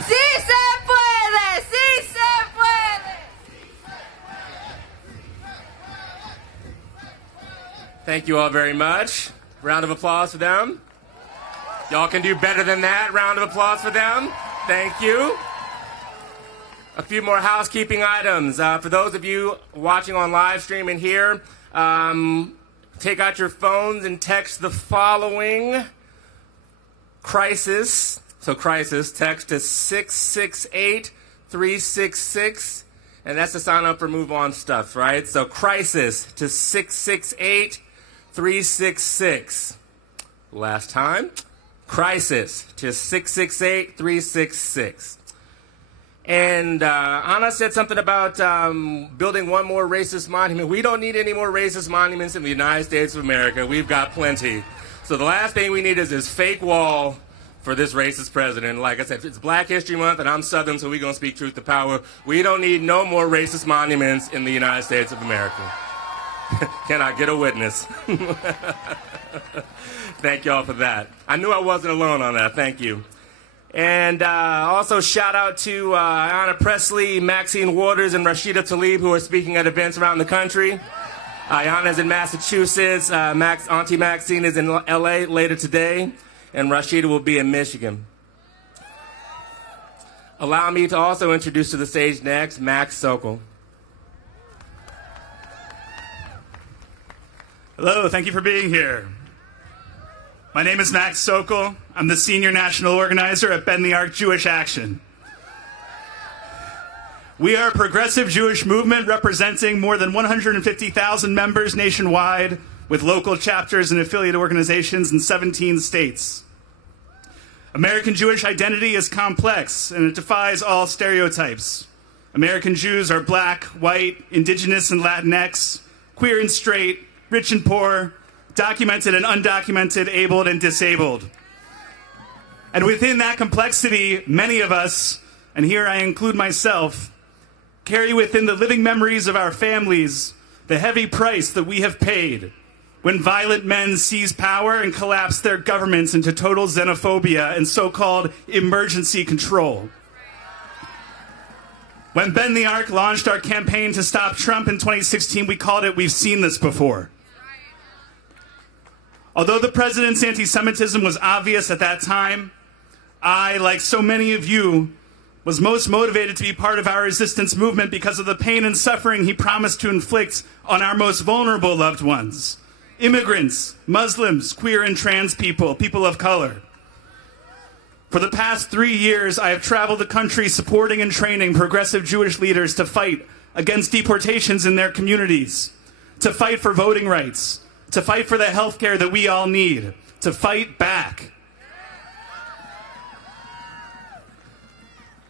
¡Sí se puede! ¡Sí se puede! Thank you all very much. Round of applause for them. Y'all can do better than that. Round of applause for them. Thank you. A few more housekeeping items. For those of you watching on live stream and here, take out your phones and text the following: crisis. So crisis, text to 668-366. And that's to sign up for Move On Stuff, right? So crisis to 668-366. Last time. Crisis to 668-366. And Anna said something about building one more racist monument. We don't need any more racist monuments in the United States of America. We've got plenty. So the last thing we need is this fake wall for this racist president. Like I said, it's Black History Month, and I'm Southern, so we're going to speak truth to power. We don't need no more racist monuments in the United States of America. Can I get a witness? Thank y'all for that. I knew I wasn't alone on that. Thank you. And also shout out to Ayanna Presley, Maxine Waters, and Rashida Tlaib, who are speaking at events around the country. Ayanna's in Massachusetts. Auntie Maxine is in L.A. later today. And Rashida will be in Michigan. Allow me to also introduce to the stage next, Max Sokol. Hello, thank you for being here. My name is Max Sokol. I'm the senior national organizer at Bend the Arc Jewish Action. We are a progressive Jewish movement representing more than 150,000 members nationwide, with local chapters and affiliate organizations in 17 states. American Jewish identity is complex, and it defies all stereotypes. American Jews are black, white, indigenous and Latinx, queer and straight, rich and poor, documented and undocumented, abled and disabled. And within that complexity, many of us, and here I include myself, carry within the living memories of our families the heavy price that we have paid when violent men seize power and collapse their governments into total xenophobia and so-called emergency control. When Bend the Arc launched our campaign to stop Trump in 2016, we called it "We've Seen This Before." Although the president's anti-Semitism was obvious at that time, I, like so many of you, was most motivated to be part of our resistance movement because of the pain and suffering he promised to inflict on our most vulnerable loved ones: immigrants, Muslims, queer and trans people, people of color. For the past 3 years, I have traveled the country supporting and training progressive Jewish leaders to fight against deportations in their communities, to fight for voting rights, to fight for the health care that we all need, to fight back.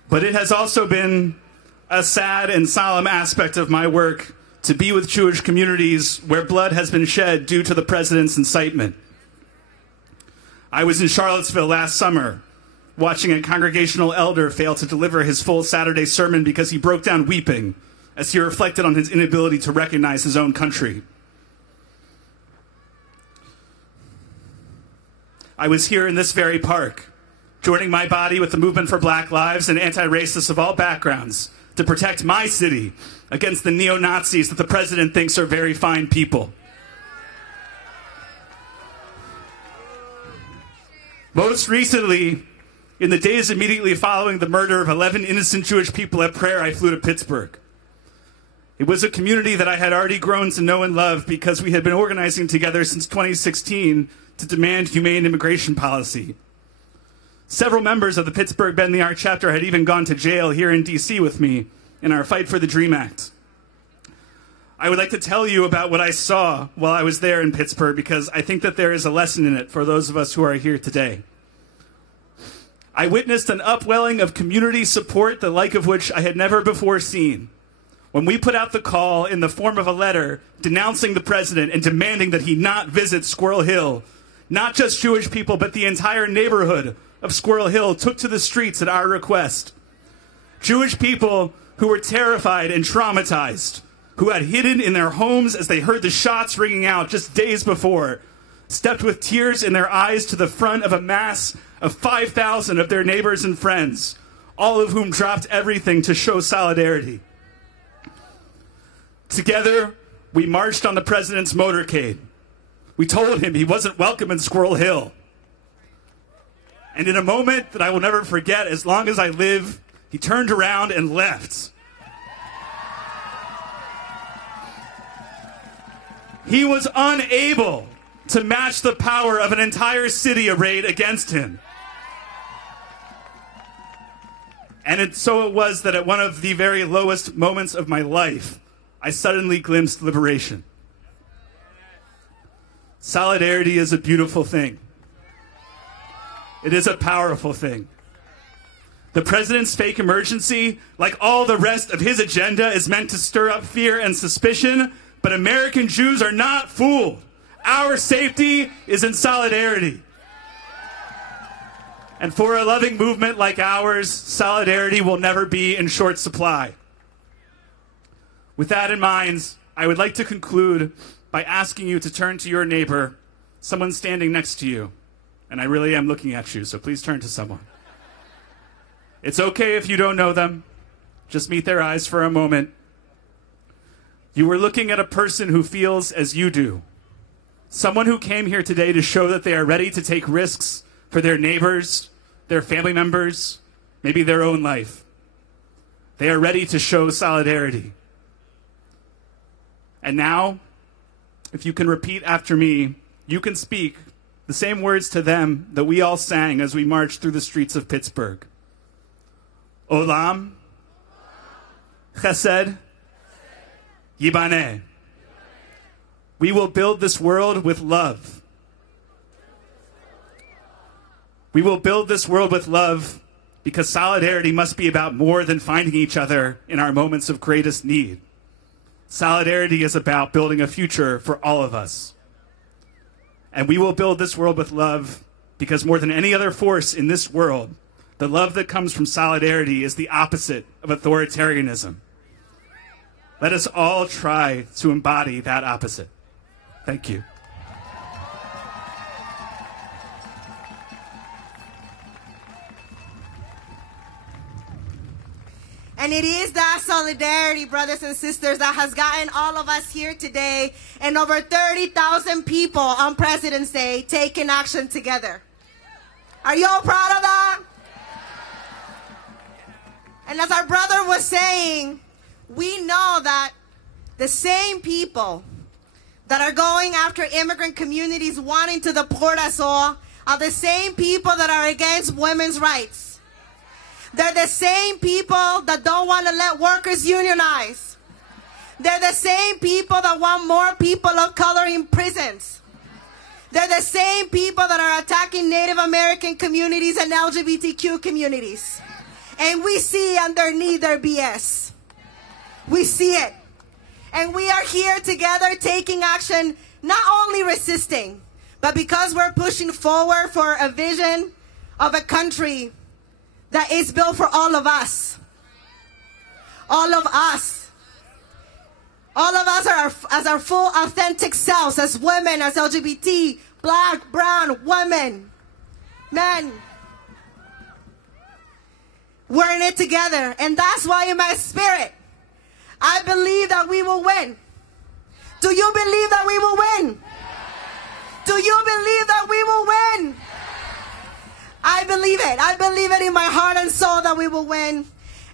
But it has also been a sad and solemn aspect of my work to be with Jewish communities where blood has been shed due to the president's incitement. I was in Charlottesville last summer, watching a congregational elder fail to deliver his full Saturday sermon because he broke down weeping as he reflected on his inability to recognize his own country. I was here in this very park, joining my body with the movement for Black Lives and anti-racists of all backgrounds to protect my city against the neo-Nazis that the president thinks are very fine people. Most recently, in the days immediately following the murder of 11 innocent Jewish people at prayer, I flew to Pittsburgh. It was a community that I had already grown to know and love because we had been organizing together since 2016 to demand humane immigration policy. Several members of the Pittsburgh Bend the Arc chapter had even gone to jail here in D.C. with me in our fight for the DREAM Act. I would like to tell you about what I saw while I was there in Pittsburgh because I think that there is a lesson in it for those of us who are here today. I witnessed an upwelling of community support, the like of which I had never before seen, when we put out the call in the form of a letter denouncing the president and demanding that he not visit Squirrel Hill. Not just Jewish people, but the entire neighborhood of Squirrel Hill took to the streets at our request. Jewish people who were terrified and traumatized, who had hidden in their homes as they heard the shots ringing out just days before, stepped with tears in their eyes to the front of a mass of 5,000 of their neighbors and friends, all of whom dropped everything to show solidarity. Together, we marched on the president's motorcade. We told him he wasn't welcome in Squirrel Hill. And in a moment that I will never forget as long as I live, he turned around and left. He was unable to match the power of an entire city arrayed against him. And so it was that at one of the very lowest moments of my life, I suddenly glimpsed liberation. Solidarity is a beautiful thing. It is a powerful thing. The president's fake emergency, like all the rest of his agenda, is meant to stir up fear and suspicion, but American Jews are not fooled. Our safety is in solidarity. And for a loving movement like ours, solidarity will never be in short supply. With that in mind, I would like to conclude by asking you to turn to your neighbor, someone standing next to you. And I really am looking at you, so please turn to someone. It's okay if you don't know them. Just meet their eyes for a moment. You are looking at a person who feels as you do. Someone who came here today to show that they are ready to take risks for their neighbors, their family members, maybe their own life. They are ready to show solidarity. And now, if you can repeat after me, you can speak the same words to them that we all sang as we marched through the streets of Pittsburgh. Olam, Chesed, Yibaneh. We will build this world with love. We will build this world with love because solidarity must be about more than finding each other in our moments of greatest need. Solidarity is about building a future for all of us. And we will build this world with love because more than any other force in this world, the love that comes from solidarity is the opposite of authoritarianism. Let us all try to embody that opposite. Thank you. And it is that solidarity, brothers and sisters, that has gotten all of us here today and over 30,000 people on President's Day taking action together. Are you all proud of that? And as our brother was saying, we know that the same people that are going after immigrant communities wanting to deport us all are the same people that are against women's rights. They're the same people that don't want to let workers unionize. They're the same people that want more people of color in prisons. They're the same people that are attacking Native American communities and LGBTQ communities. And we see underneath their BS. We see it. And we are here together taking action, not only resisting, but because we're pushing forward for a vision of a country that is built for all of us. All of us. All of us are as our full authentic selves, as women, as LGBT, black, brown, women, men. We're in it together. And that's why in my spirit, I believe that we will win. Do you believe that we will win? Do you believe that we will win? I believe it. I believe it in my heart and soul that we will win.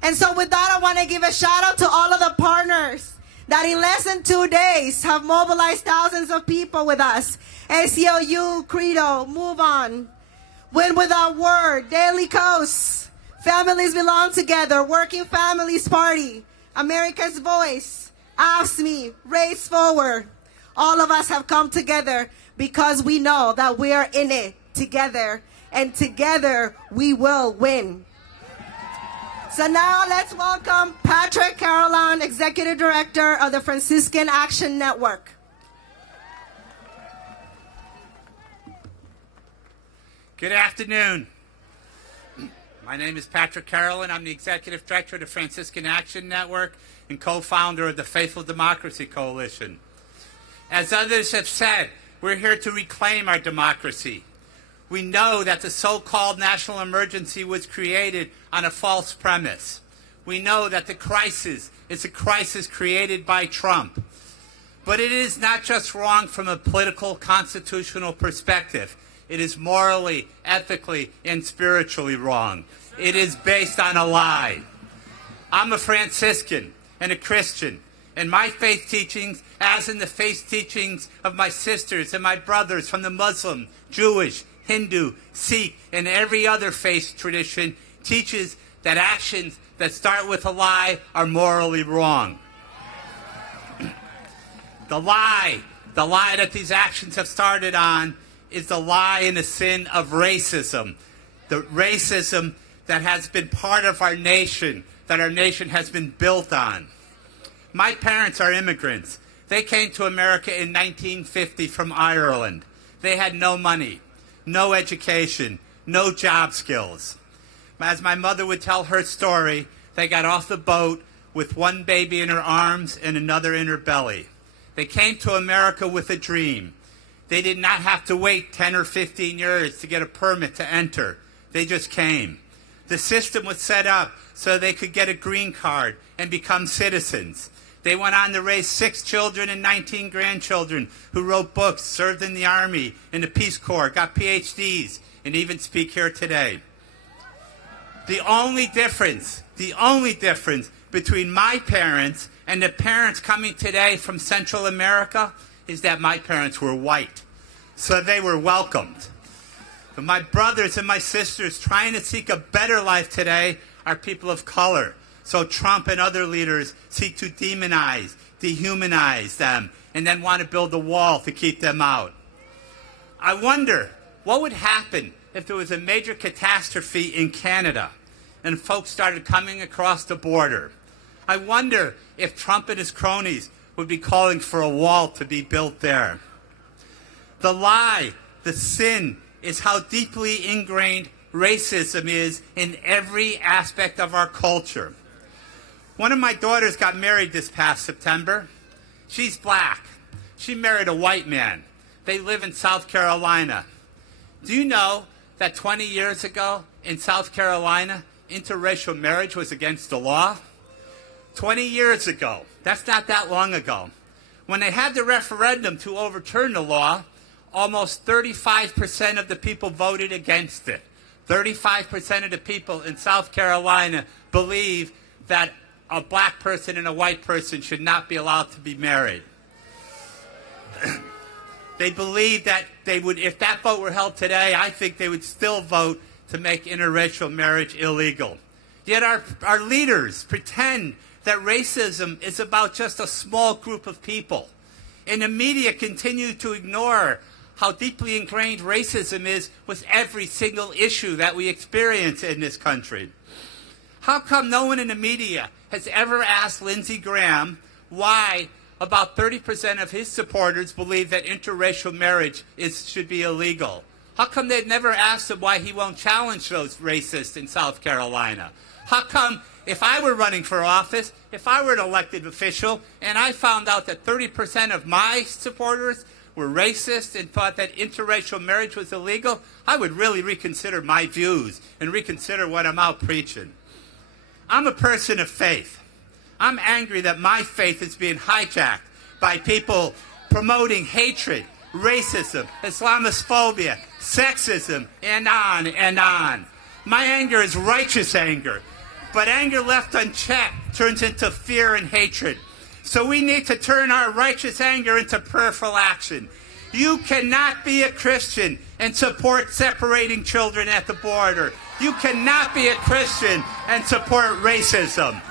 And so with that, I want to give a shout out to all of the partners that in less than 2 days have mobilized thousands of people with us. ACLU, Credo, Move On, Win Without Word, Daily Coast, Families Belong Together, Working Families Party, America's Voice, Ask Me, Race Forward. All of us have come together because we know that we are in it together, and together we will win. So now let's welcome Patrick Carolan, Executive Director of the Franciscan Action Network. Good afternoon. My name is Patrick Carolan. I'm the Executive Director of the Franciscan Action Network and co-founder of the Faithful Democracy Coalition. As others have said, we're here to reclaim our democracy. We know that the so-called national emergency was created on a false premise. We know that the crisis is a crisis created by Trump. But it is not just wrong from a political, constitutional perspective. It is morally, ethically, and spiritually wrong. It is based on a lie. I'm a Franciscan and a Christian, and my faith teachings, as in the faith teachings of my sisters and my brothers from the Muslim, Jewish, Hindu, Sikh, and every other faith tradition, teaches that actions that start with a lie are morally wrong. The lie that these actions have started on is the lie and the sin of racism. The racism that has been part of our nation, that our nation has been built on. My parents are immigrants. They came to America in 1950 from Ireland. They had no money, no education, no job skills. As my mother would tell her story, they got off the boat with one baby in her arms and another in her belly. They came to America with a dream. They did not have to wait 10 or 15 years to get a permit to enter. They just came. The system was set up so they could get a green card and become citizens. They went on to raise 6 children and 19 grandchildren who wrote books, served in the Army, in the Peace Corps, got PhDs, and even speak here today. The only difference between my parents and the parents coming today from Central America is that my parents were white, so they were welcomed. But my brothers and my sisters trying to seek a better life today are people of color. So Trump and other leaders seek to demonize, dehumanize them, and then want to build a wall to keep them out. I wonder what would happen if there was a major catastrophe in Canada and folks started coming across the border. I wonder if Trump and his cronies would be calling for a wall to be built there. The lie, the sin, is how deeply ingrained racism is in every aspect of our culture. One of my daughters got married this past September. She's black. She married a white man. They live in South Carolina. Do you know that 20 years ago in South Carolina, interracial marriage was against the law? 20 years ago. That's not that long ago. When they had the referendum to overturn the law, almost 35% of the people voted against it. 35% of the people in South Carolina believe that a black person and a white person should not be allowed to be married. They believe that they would, if that vote were held today, I think they would still vote to make interracial marriage illegal. Yet our leaders pretend that racism is about just a small group of people. And the media continue to ignore how deeply ingrained racism is with every single issue that we experience in this country. How come no one in the media has ever asked Lindsey Graham why about 30% of his supporters believe that interracial marriage should be illegal? How come they've never asked him why he won't challenge those racists in South Carolina? How come if I were running for office, if I were an elected official, and I found out that 30% of my supporters were racist and thought that interracial marriage was illegal, I would really reconsider my views and reconsider what I'm out preaching. I'm a person of faith. I'm angry that my faith is being hijacked by people promoting hatred, racism, Islamophobia, sexism, and on and on. My anger is righteous anger, but anger left unchecked turns into fear and hatred. So we need to turn our righteous anger into prayerful action. You cannot be a Christian and support separating children at the border. You cannot be a Christian and support racism.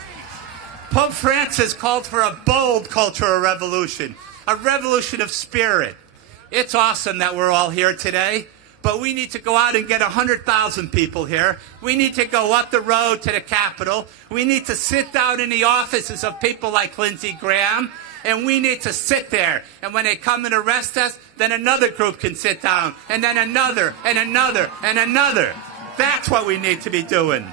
Pope Francis called for a bold cultural revolution, a revolution of spirit. It's awesome that we're all here today, but we need to go out and get 100,000 people here. We need to go up the road to the Capitol. We need to sit down in the offices of people like Lindsey Graham, and we need to sit there. And when they come and arrest us, then another group can sit down, and then another, and another, and another. That's what we need to be doing.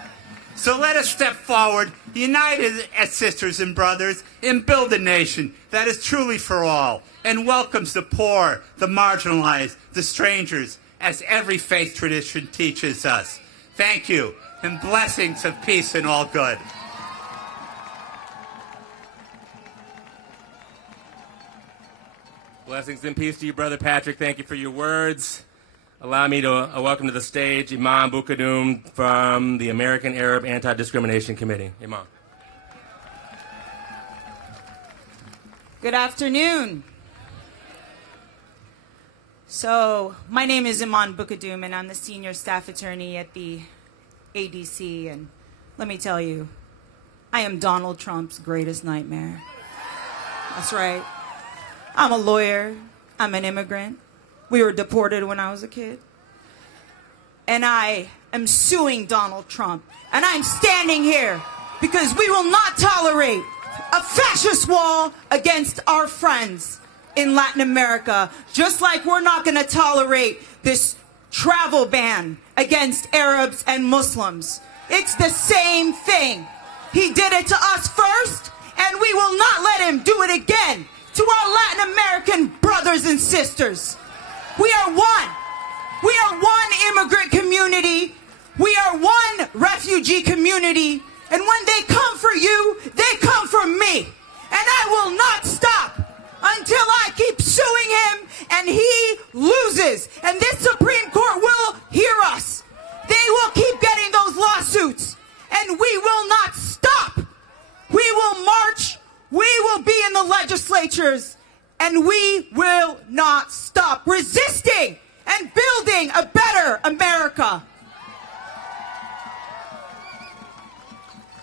So let us step forward, united as sisters and brothers, and build a nation that is truly for all and welcomes the poor, the marginalized, the strangers, as every faith tradition teaches us. Thank you, and blessings of peace and all good. Blessings and peace to you, Brother Patrick. Thank you for your words. Allow me to welcome to the stage Imam Bukadoum from the American Arab Anti-Discrimination Committee. Imam. Good afternoon. So, my name is Imam Bukadoum, and I'm the senior staff attorney at the ADC. And let me tell you, I am Donald Trump's greatest nightmare. That's right. I'm a lawyer. I'm an immigrant. We were deported when I was a kid. And I am suing Donald Trump. And I'm standing here because we will not tolerate a fascist wall against our friends in Latin America, just like we're not going to tolerate this travel ban against Arabs and Muslims. It's the same thing. He did it to us first, and we will not let him do it again to our Latin American brothers and sisters. We are one. We are one immigrant community. We are one refugee community. And when they come for you, they come for me. And I will not stop until I keep suing him and he loses. And this Supreme Court will hear us. They will keep getting those lawsuits. And we will not stop. We will march. We will be in the legislatures. And we will not stop resisting and building a better America.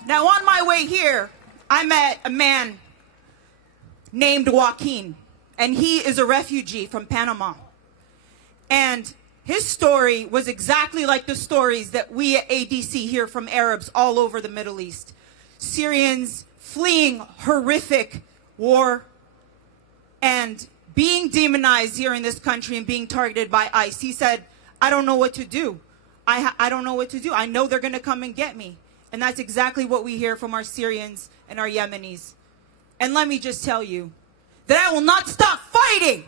Now, on my way here, I met a man named Joaquin, and he is a refugee from Panama. And his story was exactly like the stories that we at ADC hear from Arabs all over the Middle East. Syrians fleeing horrific war and being demonized here in this country and being targeted by ICE. He said, I don't know what to do. I don't know what to do. I know they're going to come and get me. And that's exactly what we hear from our Syrians and our Yemenis. And let me just tell you that I will not stop fighting,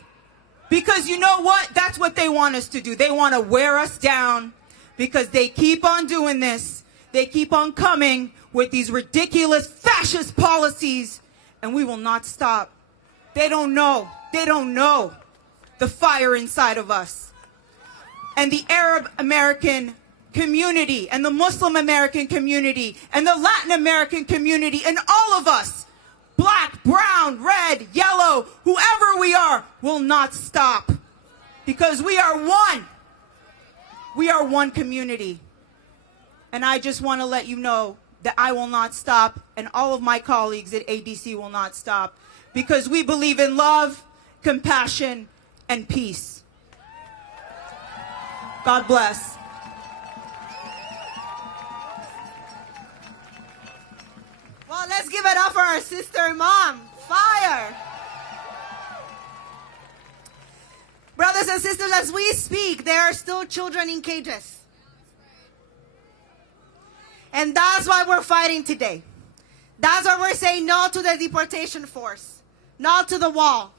because you know what? That's what they want us to do. They want to wear us down because they keep on doing this. They keep on coming with these ridiculous fascist policies, and we will not stop. They don't know. They don't know the fire inside of us. And the Arab American community and the Muslim American community and the Latin American community and all of us, black, brown, red, yellow, whoever we are, will not stop. because we are one. We are one community. And I just want to let you know that I will not stop, and all of my colleagues at ADC will not stop, because we believe in love, compassion, and peace. God bless. Well, let's give it up for our sister mom. Fire! Brothers and sisters, as we speak, there are still children in cages. And that's why we're fighting today. That's why we're saying no to the deportation force, not to the wall,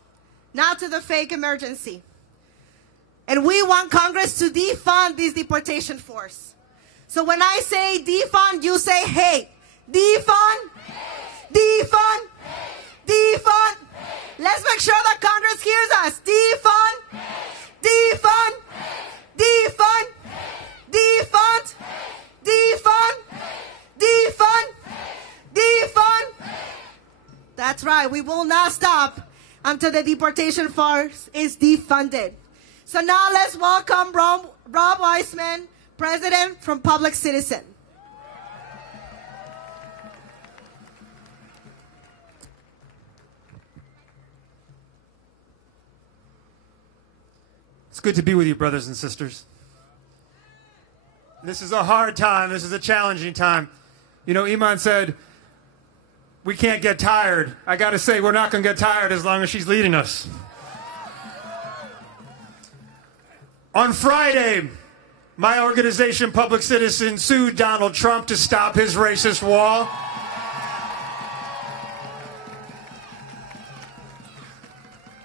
not to the fake emergency. And we want Congress to defund this deportation force. So when I say defund, you say hate. Defund, defund, defund. Let's make sure that Congress hears us. Defund, defund, defund, defund, defund, defund, defund. That's right. We will not stop until the deportation force is defunded. So now let's welcome Rob Weissman, President from Public Citizen. It's good to be with you, brothers and sisters. This is a hard time. This is a challenging time. You know, Iman said, we can't get tired. I got to say, we're not going to get tired as long as she's leading us. On Friday, my organization, Public Citizen, sued Donald Trump to stop his racist wall.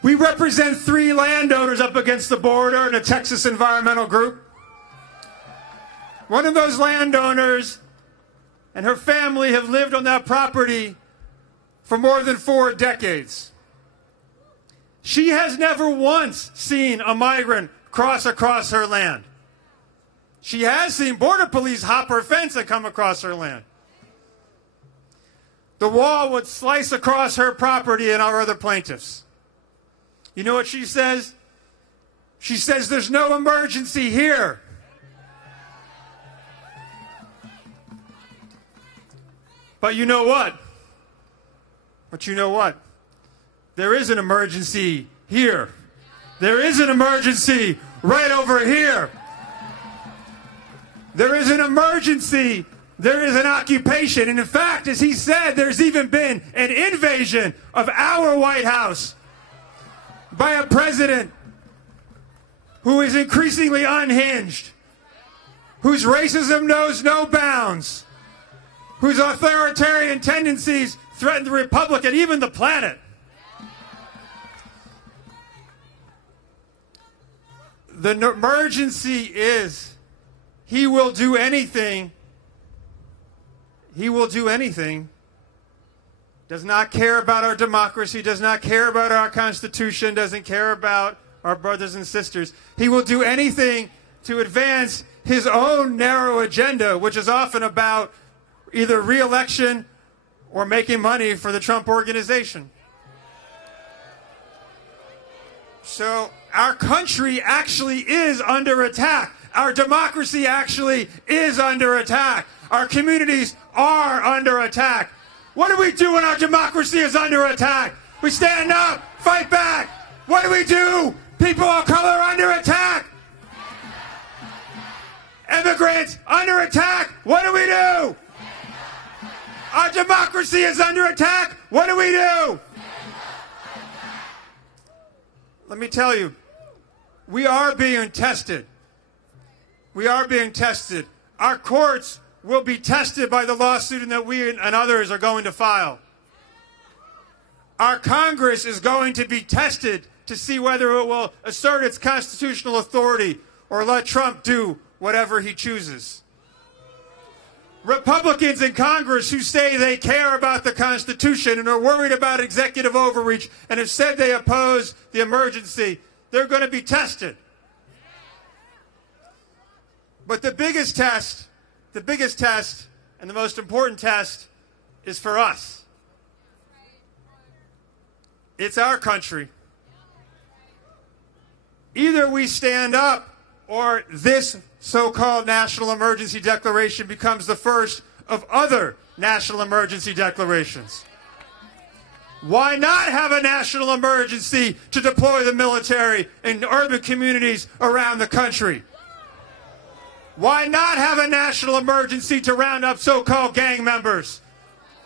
We represent 3 landowners up against the border and a Texas environmental group. One of those landowners and her family have lived on that property for more than 4 decades. She has never once seen a migrant cross across her land. She has seen border police hop her fence and come across her land. The wall would slice across her property and our other plaintiffs. You know what she says? She says there's no emergency here. But you know what? There is an emergency here. There is an emergency right over here. There is an emergency. There is an occupation. And in fact, as he said, there's even been an invasion of our White House by a president who is increasingly unhinged, whose racism knows no bounds, whose authoritarian tendencies threaten the republic and even the planet. The emergency is he will do anything. He will do anything. Does not care about our democracy, does not care about our Constitution, doesn't care about our brothers and sisters. He will do anything to advance his own narrow agenda, which is often about either re-election or making money for the Trump organization. So our country actually is under attack. Our democracy actually is under attack. Our communities are under attack. What do we do when our democracy is under attack? We stand up, fight back. What do we do? People of color under attack. Immigrants under attack. What do we do? Our democracy is under attack. What do we do? Let me tell you, we are being tested. We are being tested. Our courts will be tested by the lawsuit that we and others are going to file. Our Congress is going to be tested to see whether it will assert its constitutional authority or let Trump do whatever he chooses. Republicans in Congress who say they care about the Constitution and are worried about executive overreach and have said they oppose the emergency, they're going to be tested. But the biggest test and the most important test is for us. It's our country. Either we stand up or this so-called national emergency declaration becomes the first of other national emergency declarations. Why not have a national emergency to deploy the military in urban communities around the country? Why not have a national emergency to round up so-called gang members?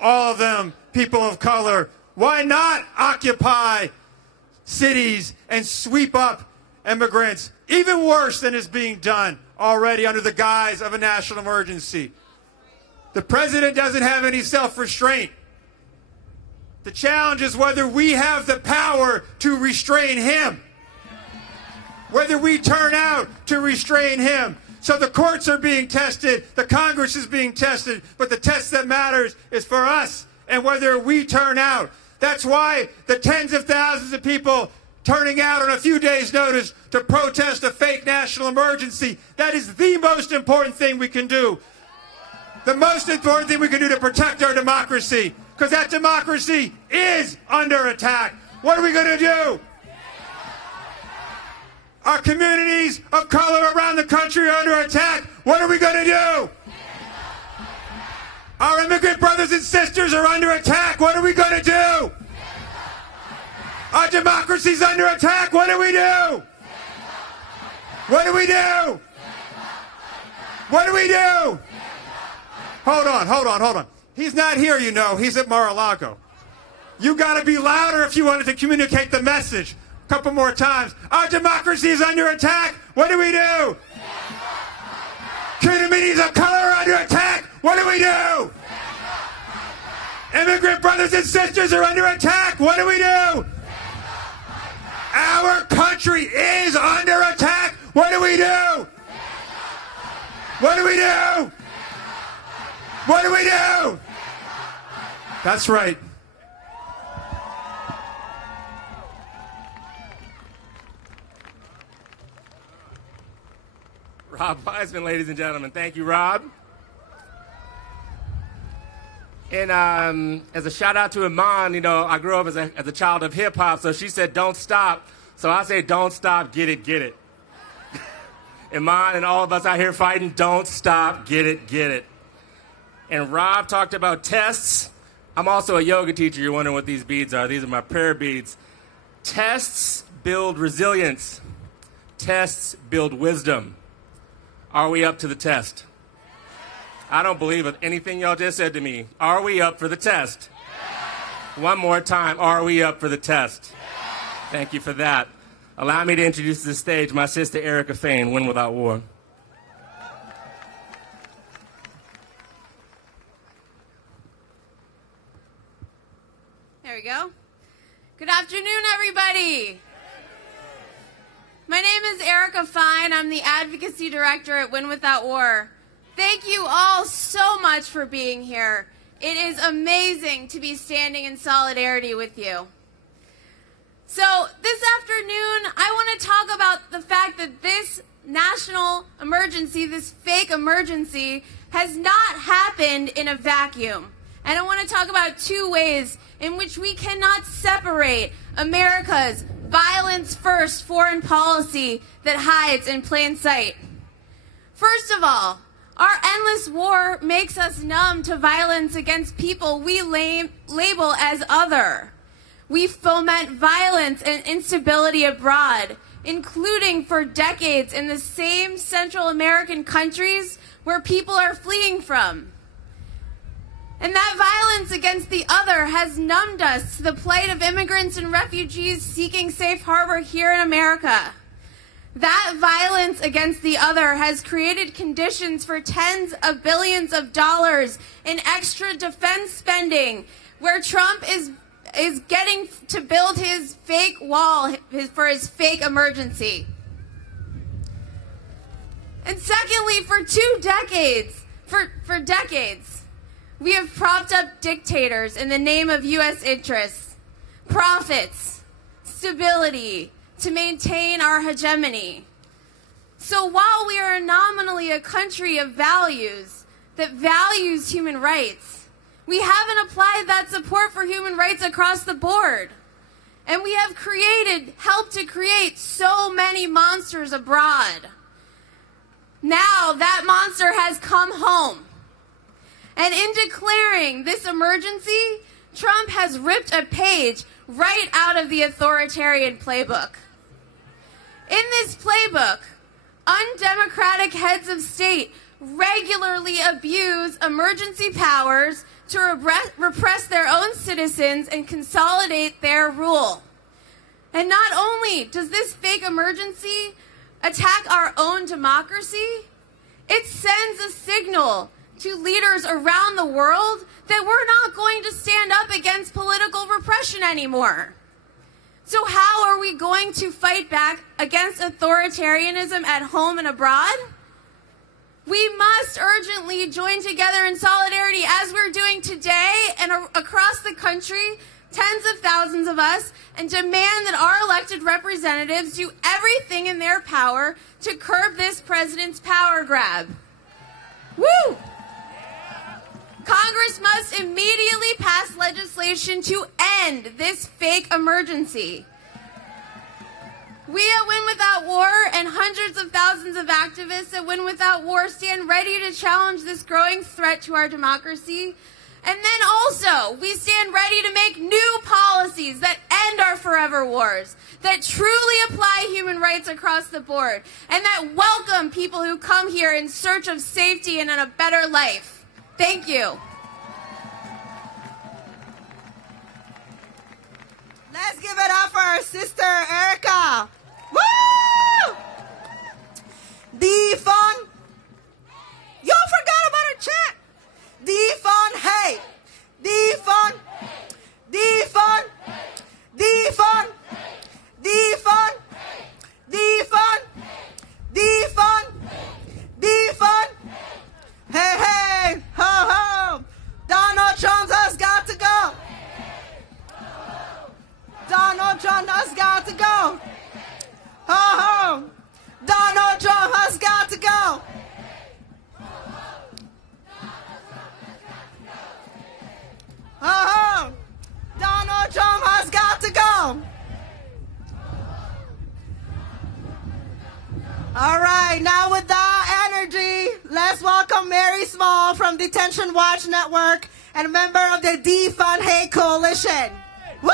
All of them people of color. Why not occupy cities and sweep up immigrants, even worse than is being done already under the guise of a national emergency? The president doesn't have any self-restraint. The challenge is whether we have the power to restrain him, whether we turn out to restrain him. So the courts are being tested, the Congress is being tested, but the test that matters is for us and whether we turn out. That's why the tens of thousands of people turning out on a few days' notice to protest a fake national emergency, that is the most important thing we can do. The most important thing we can do to protect our democracy, because that democracy is under attack. What are we going to do? Our communities of color around the country are under attack. What are we going to do? Our immigrant brothers and sisters are under attack. What are we going to do? Our democracy's under attack. What do we do? What do we do? What do we do? Hold on. He's not here, you know. He's at Mar-a-Lago. You got to be louder if you wanted to communicate the message. A couple more times. Our democracy is under attack. What do we do? Communities of color are under attack. What do we do? Immigrant brothers and sisters are under attack. What do we do? Our country is under attack. What do we do? What do we do? What do we do? That's right. Rob Wiseman, ladies and gentlemen. Thank you, Rob. And as a shout out to Iman, you know, I grew up as a child of hip hop, so she said, don't stop. So I say, don't stop, get it, get it. Iman and all of us out here fighting, don't stop, get it, get it. And Rob talked about tests. I'm also a yoga teacher. You're wondering what these beads are. These are my prayer beads. Tests build resilience. Tests build wisdom. Are we up to the test? I don't believe anything y'all just said to me. Are we up for the test? One more time. Are we up for the test? Thank you for that. Allow me to introduce to the stage my sister Erica Fain, Win Without War. There we go. Good afternoon, everybody. My name is Erica Fine. I'm the Advocacy Director at Win Without War. Thank you all so much for being here. It is amazing to be standing in solidarity with you. So this afternoon, I want to talk about the fact that this national emergency, this fake emergency, has not happened in a vacuum. And I want to talk about two ways in which we cannot separate America's violence-first foreign policy that hides in plain sight. First of all, our endless war makes us numb to violence against people we label as other. We foment violence and instability abroad, including for decades in the same Central American countries where people are fleeing from. And that violence against the other has numbed us to the plight of immigrants and refugees seeking safe harbor here in America. That violence against the other has created conditions for tens of billions of dollars in extra defense spending, where Trump is getting to build his fake wall for his fake emergency. And secondly, for decades, we have propped up dictators in the name of U.S. interests, profits, stability, to maintain our hegemony. So while we are nominally a country of values that values human rights, we haven't applied that support for human rights across the board. And we have helped to create so many monsters abroad. Now that monster has come home. And in declaring this emergency, Trump has ripped a page right out of the authoritarian playbook. In this playbook, undemocratic heads of state regularly abuse emergency powers to repress their own citizens and consolidate their rule. And not only does this fake emergency attack our own democracy, it sends a signal to leaders around the world that we're not going to stand up against political repression anymore. So how are we going to fight back against authoritarianism at home and abroad? We must urgently join together in solidarity as we're doing today and across the country, tens of thousands of us, and demand that our elected representatives do everything in their power to curb this president's power grab. Woo! Congress must immediately pass legislation to end this fake emergency. We at Win Without War and hundreds of thousands of activists at Win Without War stand ready to challenge this growing threat to our democracy. And then also, we stand ready to make new policies that end our forever wars, that truly apply human rights across the board, and that welcome people who come here in search of safety and a better life. Thank you. Let's give it up for our sister, Erica. Woo! Defund. Y'all forgot about our chat. Defund hate. Defund. Defund. Defund. Defund. Defund. Defund. Defund. Hey, hey, ho, ho. Donald Trump has got to go. Donald Trump has got to go. Ho, ho. Donald Trump has got to go. Ho, ho. Donald Trump has got to go. All right, now with that energy, let's welcome Mary Small from Detention Watch Network and a member of the Defund Hate Coalition. Woo!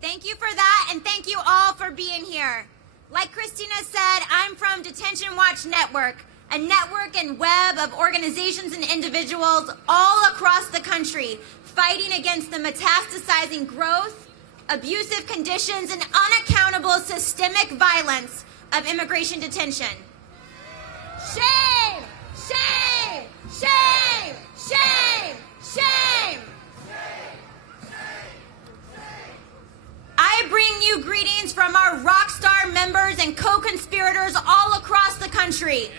Thank you for that, and thank you all for being here. Like Christina said, I'm from Detention Watch Network, a network and web of organizations and individuals all across the country fighting against the metastasizing growth, abusive conditions, and unaccountable systemic violence of immigration detention. Shame! Shame! Shame! Shame! Shame! I bring you greetings from our Rockstar members and co-conspirators all across the country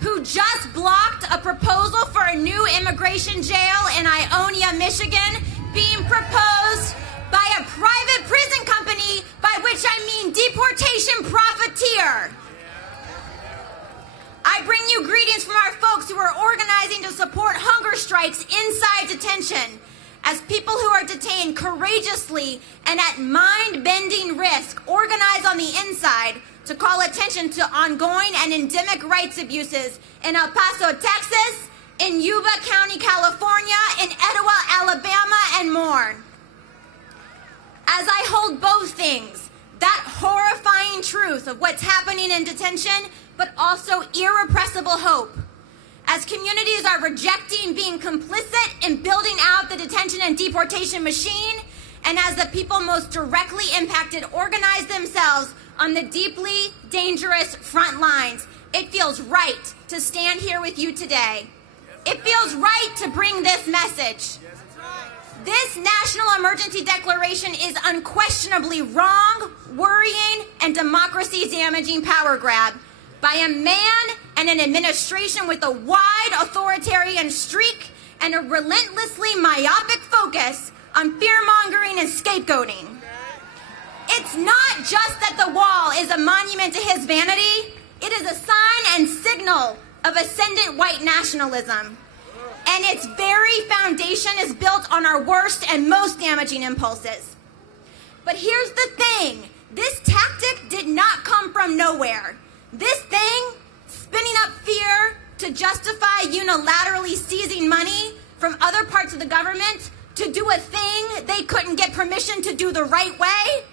who just blocked a proposal for a new immigration jail in Ionia, Michigan, being proposed by a private prison company, by which I mean deportation profiteer. I bring you greetings from our folks who are organizing to support hunger strikes inside detention, as people who are detained courageously and at mind-bending risk organize on the inside to call attention to ongoing and endemic rights abuses in El Paso, Texas, in Yuba County, California, in Etowah, Alabama, and more. As I hold both things, that horrifying truth of what's happening in detention, but also irrepressible hope, as communities are rejecting being complicit in building out the detention and deportation machine, and as the people most directly impacted organize themselves on the deeply dangerous front lines, it feels right to stand here with you today. It feels right to bring this message. This national emergency declaration is unquestionably wrong, worrying, and democracy-damaging power grab by a man and an administration with a wide authoritarian streak and a relentlessly myopic focus on fear-mongering and scapegoating. It's not just that the wall is a monument to his vanity, it is a sign and signal of ascendant white nationalism. And its very foundation is built on our worst and most damaging impulses. But here's the thing. This tactic did not come from nowhere. This thing, spinning up fear to justify unilaterally seizing money from other parts of the government to do a thing they couldn't get permission to do the right way,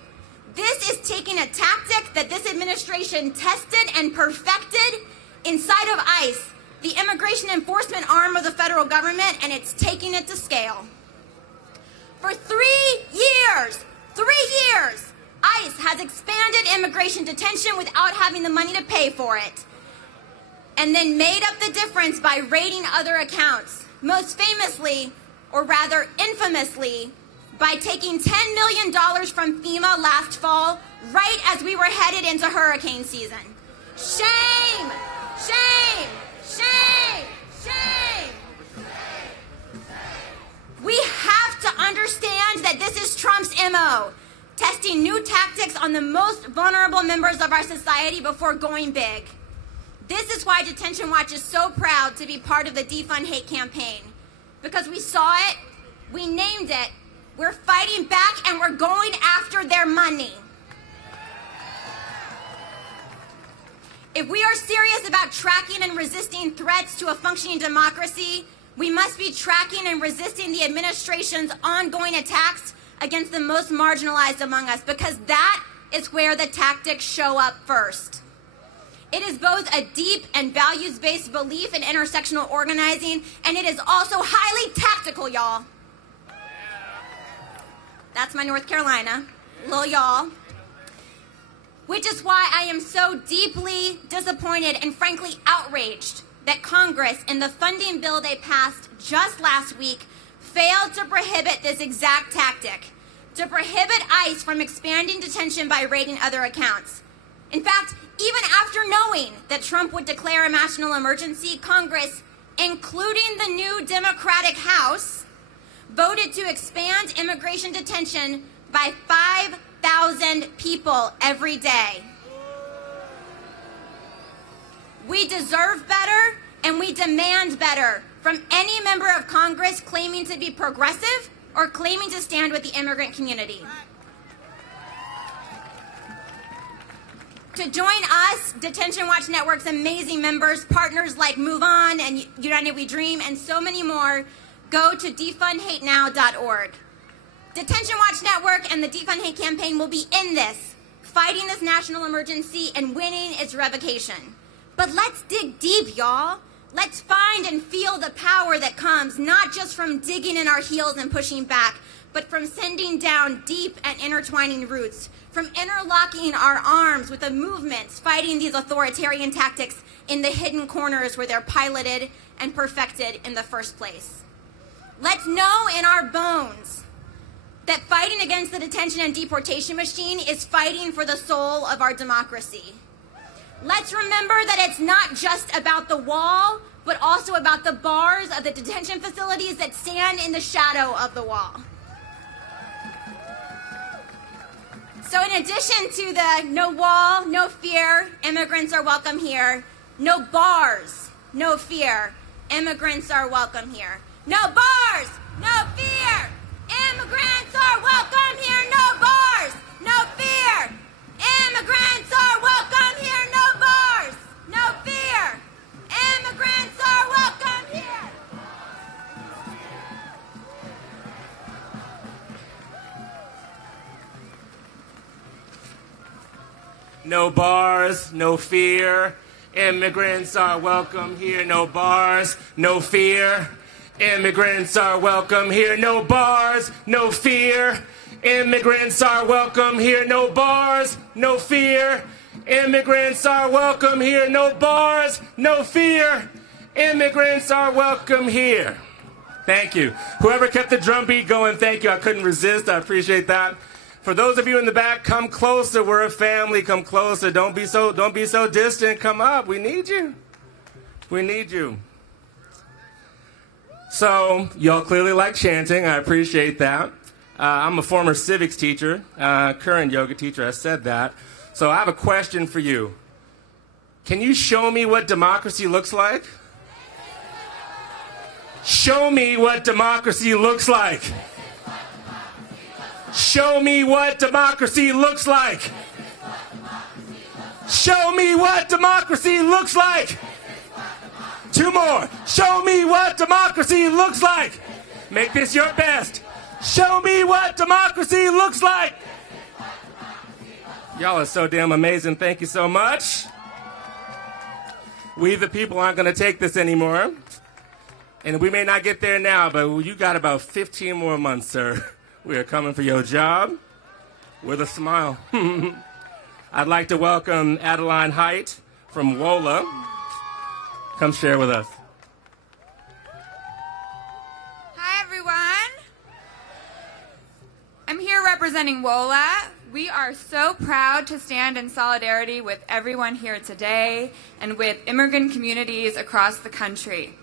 this is taking a tactic that this administration tested and perfected inside of ICE, the immigration enforcement arm of the federal government, and it's taking it to scale. For 3 years, ICE has expanded immigration detention without having the money to pay for it, and then made up the difference by raiding other accounts, most famously, or rather infamously, by taking $10 million from FEMA last fall, right as we were headed into hurricane season. Shame! Shame! Shame! Shame! We have to understand that this is Trump's MO, testing new tactics on the most vulnerable members of our society before going big. This is why Detention Watch is so proud to be part of the Defund Hate campaign. Because we saw it, we named it, we're fighting back, and we're going after their money. If we are serious about tracking and resisting threats to a functioning democracy, we must be tracking and resisting the administration's ongoing attacks against the most marginalized among us, because that is where the tactics show up first. It is both a deep and values-based belief in intersectional organizing, and it is also highly tactical, y'all. That's my North Carolina, little y'all. Which is why I am so deeply disappointed and frankly outraged that Congress, in the funding bill they passed just last week, failed to prohibit this exact tactic, to prohibit ICE from expanding detention by raiding other accounts. In fact, even after knowing that Trump would declare a national emergency, Congress, including the new Democratic House, voted to expand immigration detention by 5,000 people every day. We deserve better, and we demand better from any member of Congress claiming to be progressive or claiming to stand with the immigrant community. To join us, Detention Watch Network's amazing members, partners like Move On and United We Dream, and so many more, go to defundhatenow.org. Detention Watch Network and the Defund Hate campaign will be in this, fighting this national emergency and winning its revocation. But let's dig deep, y'all. Let's find and feel the power that comes not just from digging in our heels and pushing back, but from sending down deep and intertwining roots, from interlocking our arms with the movements fighting these authoritarian tactics in the hidden corners where they're piloted and perfected in the first place. Let's know in our bones that fighting against the detention and deportation machine is fighting for the soul of our democracy. Let's remember that it's not just about the wall, but also about the bars of the detention facilities that stand in the shadow of the wall. So in addition to the no wall, no fear, immigrants are welcome here, no bars, no fear, immigrants are welcome here. No bars, no fear, immigrants are welcome here, no bars, no fear, immigrants are welcome here, no bars, no fear, immigrants are welcome here. No bars, no fear, immigrants are welcome here, no bars, no fear. Immigrants are welcome here, no bars, no fear. Immigrants are welcome here, no bars, no fear. Immigrants are welcome here, no bars, no fear. Immigrants are welcome here. Thank you. Whoever kept the drum beat going, thank you. I couldn't resist. I appreciate that. For those of you in the back, come closer. We're a family. Come closer. Don't be so distant. Come up. We need you. We need you. So, y'all clearly like chanting. I appreciate that. I'm a former civics teacher, current yoga teacher. I said that. So I have a question for you. Can you show me what democracy looks like? Show me what democracy looks like. Show me what democracy looks like. Show me what democracy looks like. Two more. Show me what democracy looks like. Make this your best. Show me what democracy looks like. Y'all are so damn amazing. Thank you so much. We the people aren't going to take this anymore. And we may not get there now, but you got about 15 more months, sir. We are coming for your job with a smile. I'd like to welcome Adeline Height from WOLA. Come share with us. Hi, everyone. I'm here representing WOLA. We are so proud to stand in solidarity with everyone here today and with immigrant communities across the country.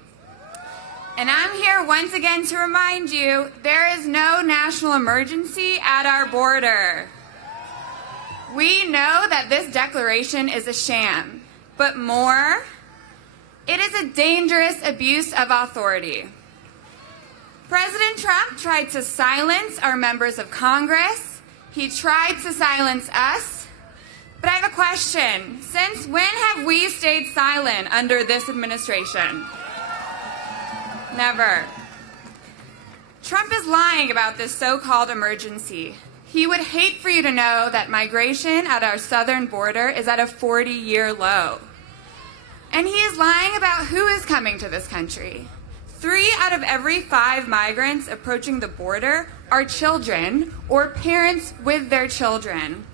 And I'm here once again to remind you there is no national emergency at our border. We know that this declaration is a sham, but more, it is a dangerous abuse of authority. President Trump tried to silence our members of Congress. He tried to silence us. But I have a question. Since when have we stayed silent under this administration? Never. Trump is lying about this so-called emergency. He would hate for you to know that migration at our southern border is at a 40-year low. And he is lying about who is coming to this country. 3 out of every 5 migrants approaching the border are children or parents with their children.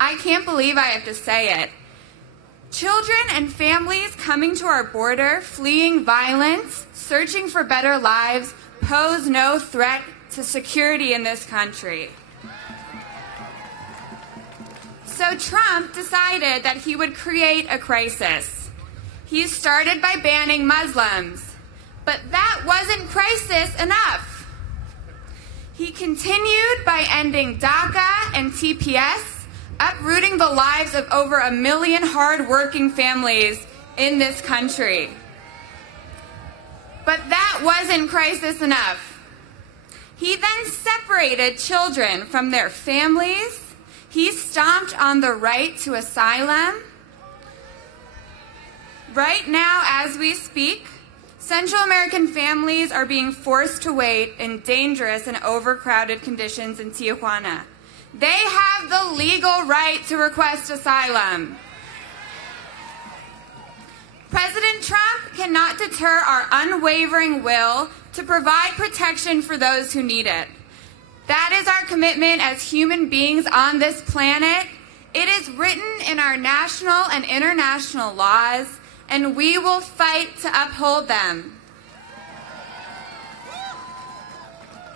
I can't believe I have to say it. Children and families coming to our border, fleeing violence, searching for better lives, pose no threat to security in this country. So Trump decided that he would create a crisis. He started by banning Muslims, but that wasn't crisis enough. He continued by ending DACA and TPS, uprooting the lives of over 1 million hard-working families in this country. But that wasn't crisis enough. He then separated children from their families. He stomped on the right to asylum. Right now, as we speak, Central American families are being forced to wait in dangerous and overcrowded conditions in Tijuana. They have the legal right to request asylum. President Trump cannot deter our unwavering will to provide protection for those who need it. That is our commitment as human beings on this planet. It is written in our national and international laws, and we will fight to uphold them.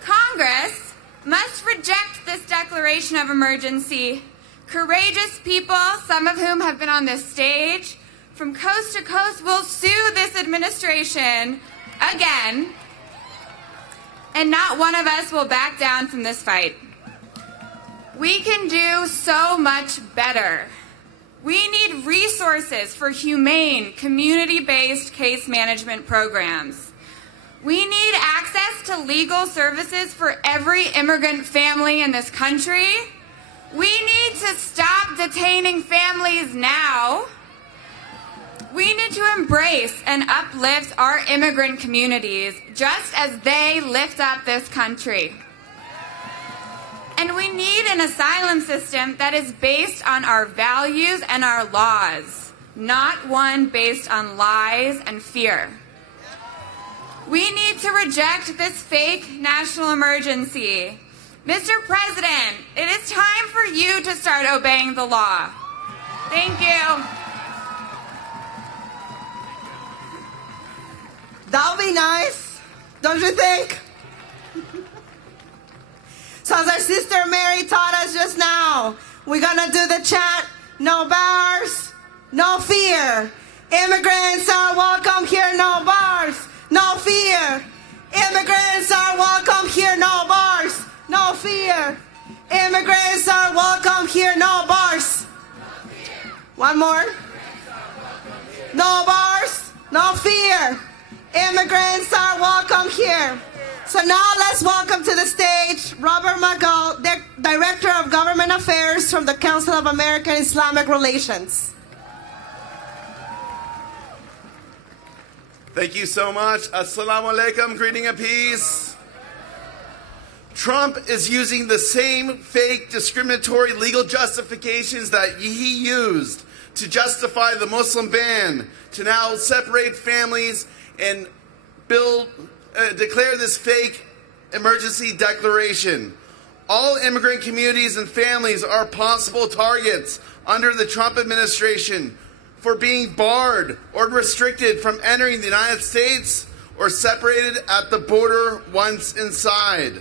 Congress must reject this declaration of emergency. Courageous people, some of whom have been on this stage, from coast to coast will sue this administration again, and not one of us will back down from this fight. We can do so much better. We need resources for humane, community-based case management programs. We need access to legal services for every immigrant family in this country. We need to stop detaining families now. We need to embrace and uplift our immigrant communities just as they lift up this country. And we need an asylum system that is based on our values and our laws, not one based on lies and fear. We need to reject this fake national emergency. Mr. President, it is time for you to start obeying the law. Thank you. That would be nice, don't you think? So as our sister Mary taught us just now, we're gonna do the chant, no bars, no fear. Immigrants are welcome here, no bars, no fear. Immigrants are welcome here, no bars, no fear. Immigrants are welcome here, no bars. One more. No bars, no fear. Immigrants are welcome here. So now let's welcome to the stage Robert McGill, the Director of Government Affairs from the Council of American Islamic Relations. Thank you so much. Assalamu alaikum, greeting of peace. Trump is using the same fake discriminatory legal justifications that he used to justify the Muslim ban to now separate families and declare this fake emergency declaration. All immigrant communities and families are possible targets under the Trump administration for being barred or restricted from entering the United States or separated at the border once inside.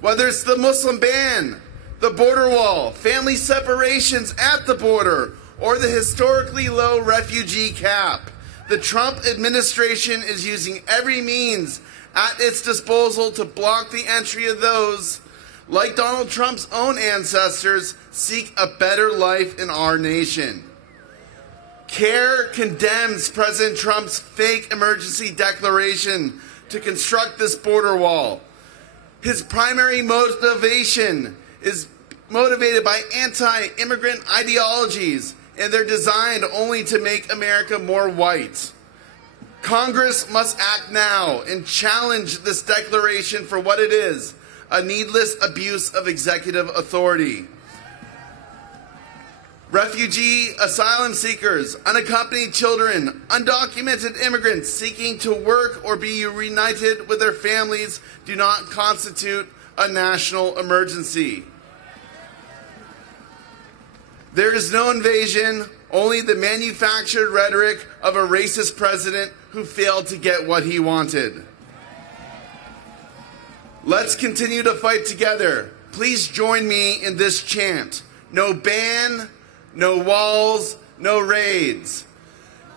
Whether it's the Muslim ban, the border wall, family separations at the border, or the historically low refugee cap, the Trump administration is using every means at its disposal to block the entry of those, like Donald Trump's own ancestors, seek a better life in our nation. CARE condemns President Trump's fake emergency declaration to construct this border wall. His primary motivation is motivated by anti-immigrant ideologies, and they're designed only to make America more white. Congress must act now and challenge this declaration for what it is, a needless abuse of executive authority. Refugee, asylum seekers, unaccompanied children, undocumented immigrants seeking to work or be reunited with their families do not constitute a national emergency. There is no invasion, only the manufactured rhetoric of a racist president who failed to get what he wanted. Let's continue to fight together. Please join me in this chant. No ban, no walls, no raids.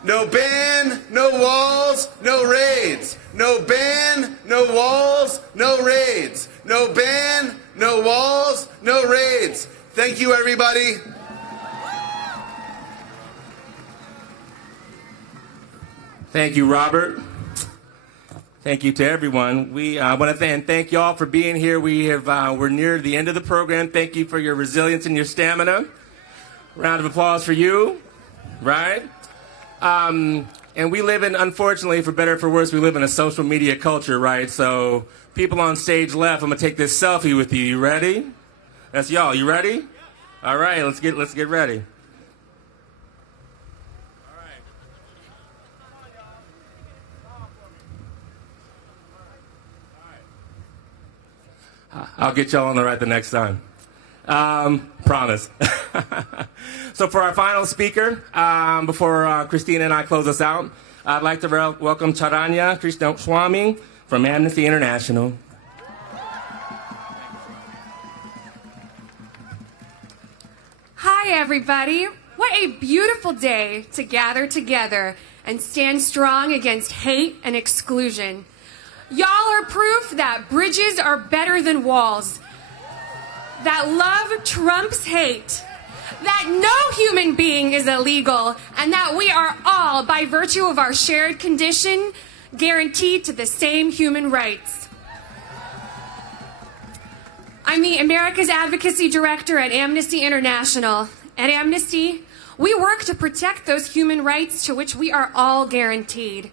No ban, no walls, no raids. No ban, no walls, no raids. No ban, no walls, no raids. Thank you, everybody. Thank you, Robert. Thank you to everyone. I want to thank you all for being here. We're near the end of the program. Thank you for your resilience and your stamina. Round of applause for you, right? And we live in, unfortunately, for better or for worse, we live in a social media culture, right? So people on stage left, I'm going to take this selfie with you. You ready? That's y'all. You ready? All right, let's get ready. I'll get y'all on the right the next time. Promise. So for our final speaker, before Christina and I close us out, I'd like to welcome Charanya Krishnaswamy from Amnesty International. Hi, everybody. What a beautiful day to gather together and stand strong against hate and exclusion. Y'all are proof that bridges are better than walls, that love trumps hate, that no human being is illegal, and that we are all, by virtue of our shared condition, guaranteed to the same human rights. I'm the America's Advocacy Director at Amnesty International. At Amnesty, we work to protect those human rights to which we are all guaranteed,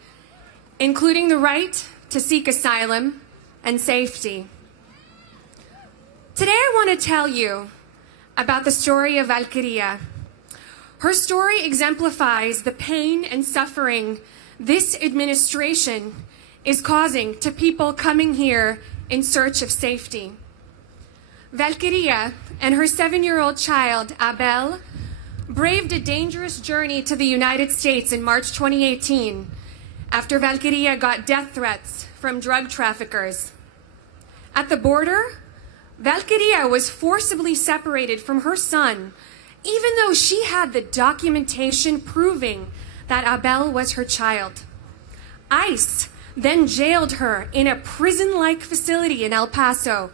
including the right to seek asylum and safety. Today I want to tell you about the story of Valkyria. Her story exemplifies the pain and suffering this administration is causing to people coming here in search of safety. Valkyria and her 7-year-old child, Abel, braved a dangerous journey to the United States in March 2018 after Valkyria got death threats from drug traffickers. At the border, Valkyria was forcibly separated from her son, even though she had the documentation proving that Abel was her child. ICE then jailed her in a prison-like facility in El Paso,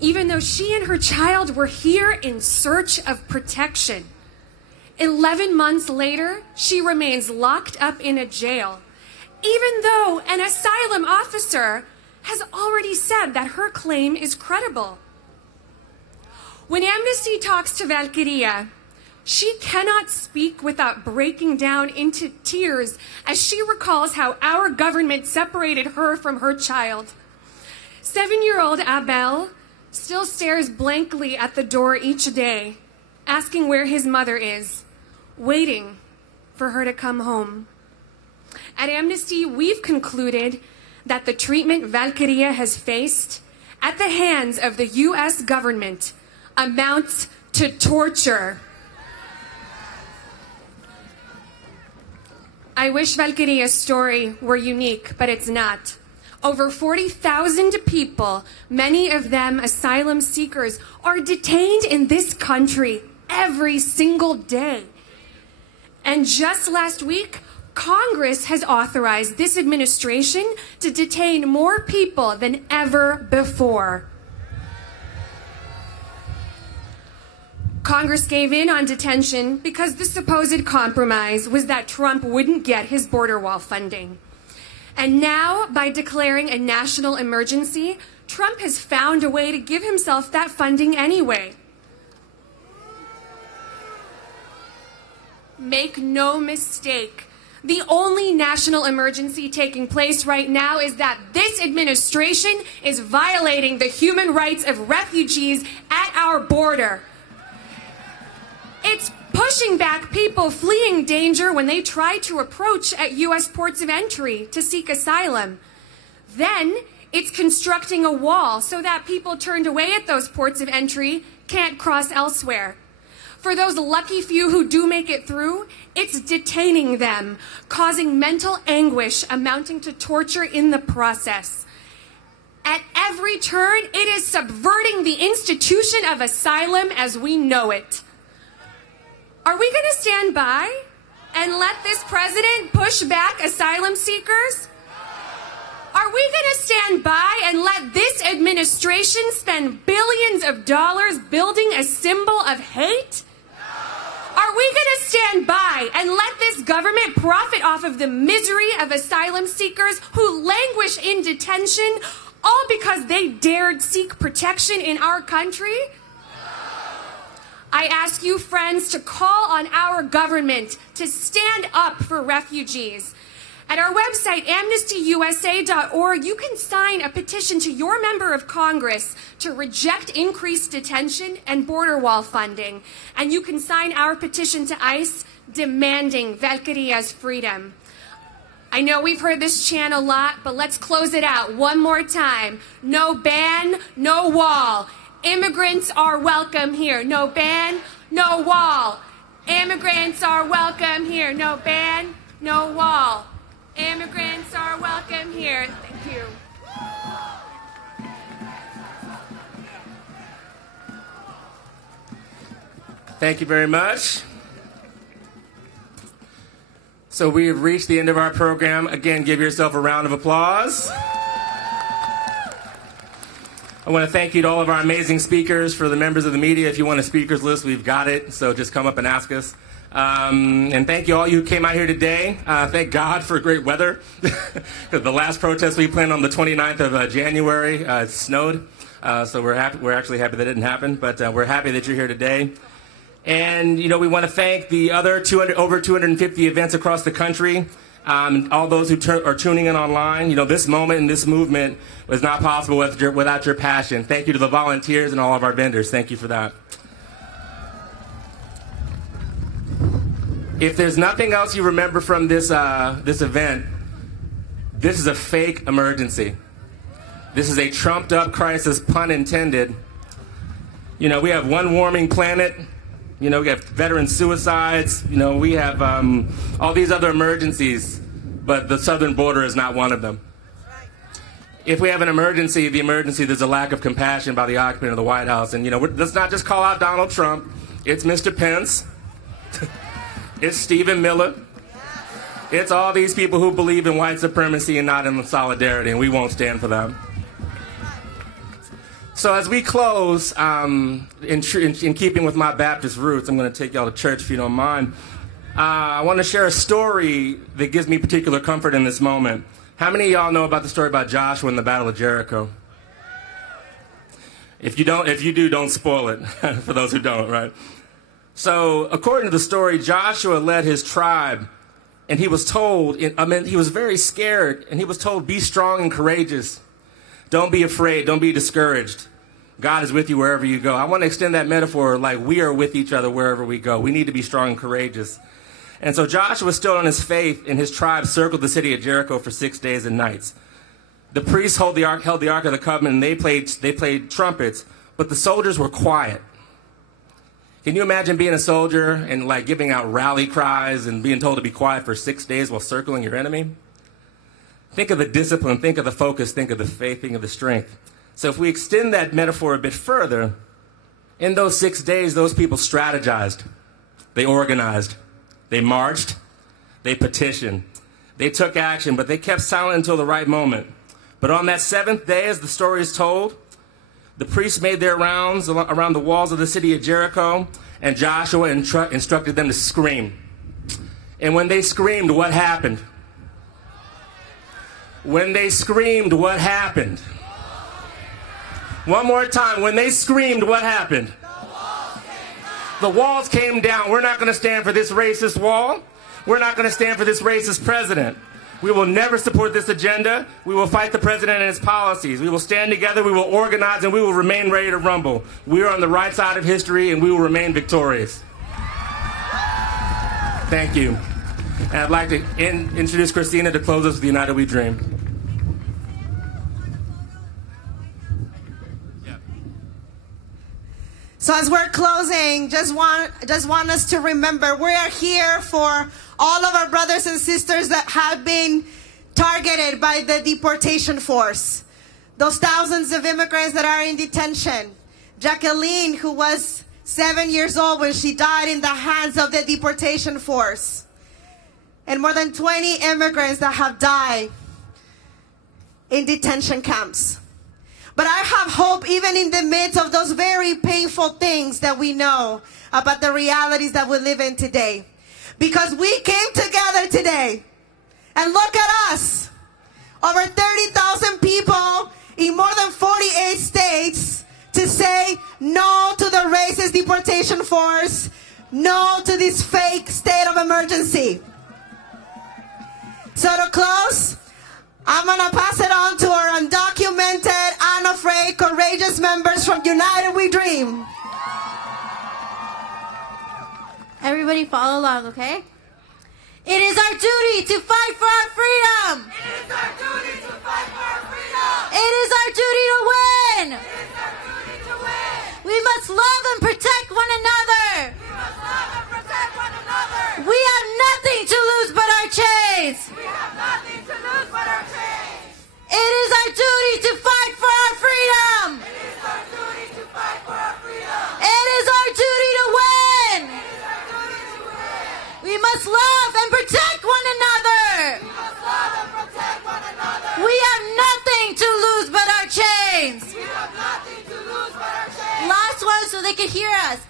even though she and her child were here in search of protection. 11 months later, she remains locked up in a jail, even though an asylum officer has already said that her claim is credible. When Amnesty talks to Valkyria, she cannot speak without breaking down into tears as she recalls how our government separated her from her child. 7-year-old Abel still stares blankly at the door each day, asking where his mother is, waiting for her to come home. At Amnesty, we've concluded that the treatment Valkyria has faced at the hands of the U.S. government amounts to torture. I wish Valkyria's story were unique, but it's not. Over 40,000 people, many of them asylum seekers, are detained in this country every single day. And just last week, Congress has authorized this administration to detain more people than ever before. Congress gave in on detention because the supposed compromise was that Trump wouldn't get his border wall funding. And now, by declaring a national emergency, Trump has found a way to give himself that funding anyway. Make no mistake, the only national emergency taking place right now is that this administration is violating the human rights of refugees at our border. It's pushing back people fleeing danger when they try to approach at U.S. ports of entry to seek asylum. Then it's constructing a wall so that people turned away at those ports of entry can't cross elsewhere. For those lucky few who do make it through, it's detaining them, causing mental anguish amounting to torture in the process. At every turn, it is subverting the institution of asylum as we know it. Are we going to stand by and let this president push back asylum seekers? Are we going to stand by and let this administration spend billions of dollars building a symbol of hate? Are we going to stand by and let this government profit off of the misery of asylum seekers who languish in detention all because they dared seek protection in our country? I ask you, friends, to call on our government to stand up for refugees. At our website, amnestyusa.org, you can sign a petition to your member of Congress to reject increased detention and border wall funding. And you can sign our petition to ICE demanding Valkyria's freedom. I know we've heard this chant a lot, but let's close it out one more time. No ban, no wall. Immigrants are welcome here. No ban, no wall. Immigrants are welcome here. No ban, no wall. Immigrants are welcome here. Thank you. Thank you very much. So we have reached the end of our program. Again, give yourself a round of applause. I want to thank you to all of our amazing speakers. For the members of the media, if you want a speakers list, we've got it. So just come up and ask us. And thank you all you who came out here today. Thank God for great weather. Because the last protest we planned on the 29th of January, it snowed. So we're actually happy that didn't happen. But we're happy that you're here today. And, you know, we want to thank the other over 250 events across the country. All those who are tuning in online. You know, this moment and this movement was not possible without your passion. Thank you to the volunteers and all of our vendors. Thank you for that. If there's nothing else you remember from this event, this is a fake emergency. This is a trumped-up crisis, pun intended. You know, we have one warming planet. You know, we have veteran suicides. You know, we have all these other emergencies, but the southern border is not one of them. If we have an emergency, there's a lack of compassion by the occupant of the White House. And, you know, let's not just call out Donald Trump. It's Mr. Pence. It's Stephen Miller. It's all these people who believe in white supremacy and not in solidarity, and we won't stand for them. So as we close, in keeping with my Baptist roots, I'm going to take y'all to church if you don't mind. I want to share a story that gives me particular comfort in this moment. How many of y'all know about the story about Joshua in the Battle of Jericho? If you do, don't spoil it for those who don't, right? So according to the story, Joshua led his tribe, and he was told, he was very scared, and he was told, be strong and courageous. Don't be afraid. Don't be discouraged. God is with you wherever you go. I want to extend that metaphor like we are with each other wherever we go. We need to be strong and courageous. And so Joshua stood on his faith, and his tribe circled the city of Jericho for 6 days and nights. The priests held the Ark of the Covenant, and they played trumpets, but the soldiers were quiet. Can you imagine being a soldier and like giving out rally cries and being told to be quiet for 6 days while circling your enemy? Think of the discipline, think of the focus, think of the faith, think of the strength. So if we extend that metaphor a bit further, in those 6 days, those people strategized, they organized, they marched, they petitioned, they took action, but they kept silent until the right moment. But on that 7th day, as the story is told, the priests made their rounds around the walls of the city of Jericho, and Joshua instructed them to scream. And when they screamed, what happened? When they screamed, what happened? One more time. When they screamed, what happened? The walls came down. We're not going to stand for this racist wall. We're not going to stand for this racist president. We will never support this agenda. We will fight the president and his policies. We will stand together. We will organize, and we will remain ready to rumble. We are on the right side of history, and we will remain victorious. Thank you. And I'd like to introduce Christina to close us with United We Dream. So as we're closing, just want us to remember we are here for all of our brothers and sisters that have been targeted by the deportation force. Those thousands of immigrants that are in detention. Jacqueline, who was 7 years old when she died in the hands of the deportation force. And more than 20 immigrants that have died in detention camps. But I have hope even in the midst of those very painful things that we know about the realities that we live in today. Because we came together today, and look at us, over 30,000 people in more than 48 states to say no to the racist deportation force, no to this fake state of emergency. So to close, I'm going to pass it on to our undocumented, unafraid, courageous members from United We Dream. Everybody follow along, okay? It is our duty to fight for our freedom. It is our duty to fight for our freedom. It is our duty to win. It is our duty to win. We must love and protect one another. We must love and protect one another. We have nothing to lose but our chains. We have nothing to lose but our chains. It is our duty to fight for our freedom. It is our duty to fight for our freedom. It is our duty to win. It is our duty to win. We must love and protect one another. We must love and protect one another. We have nothing to lose but our chains. We have nothing to lose but our chains. Last one so they can hear us.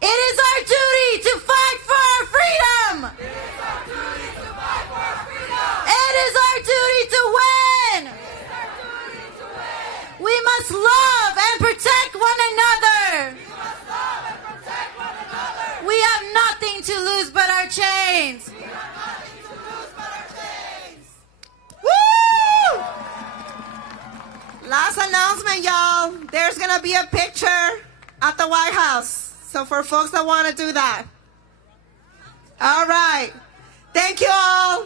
It is our duty to fight for our freedom. It is our duty to fight for our freedom. It is our duty to win. It is our duty to win. We must love and protect one another. We must love and protect one another. We have nothing to lose but our chains. We have nothing to lose but our chains. Woo! Last announcement, y'all. There's going to be a picture at the White House. So for folks that want to do that. All right. Thank you all.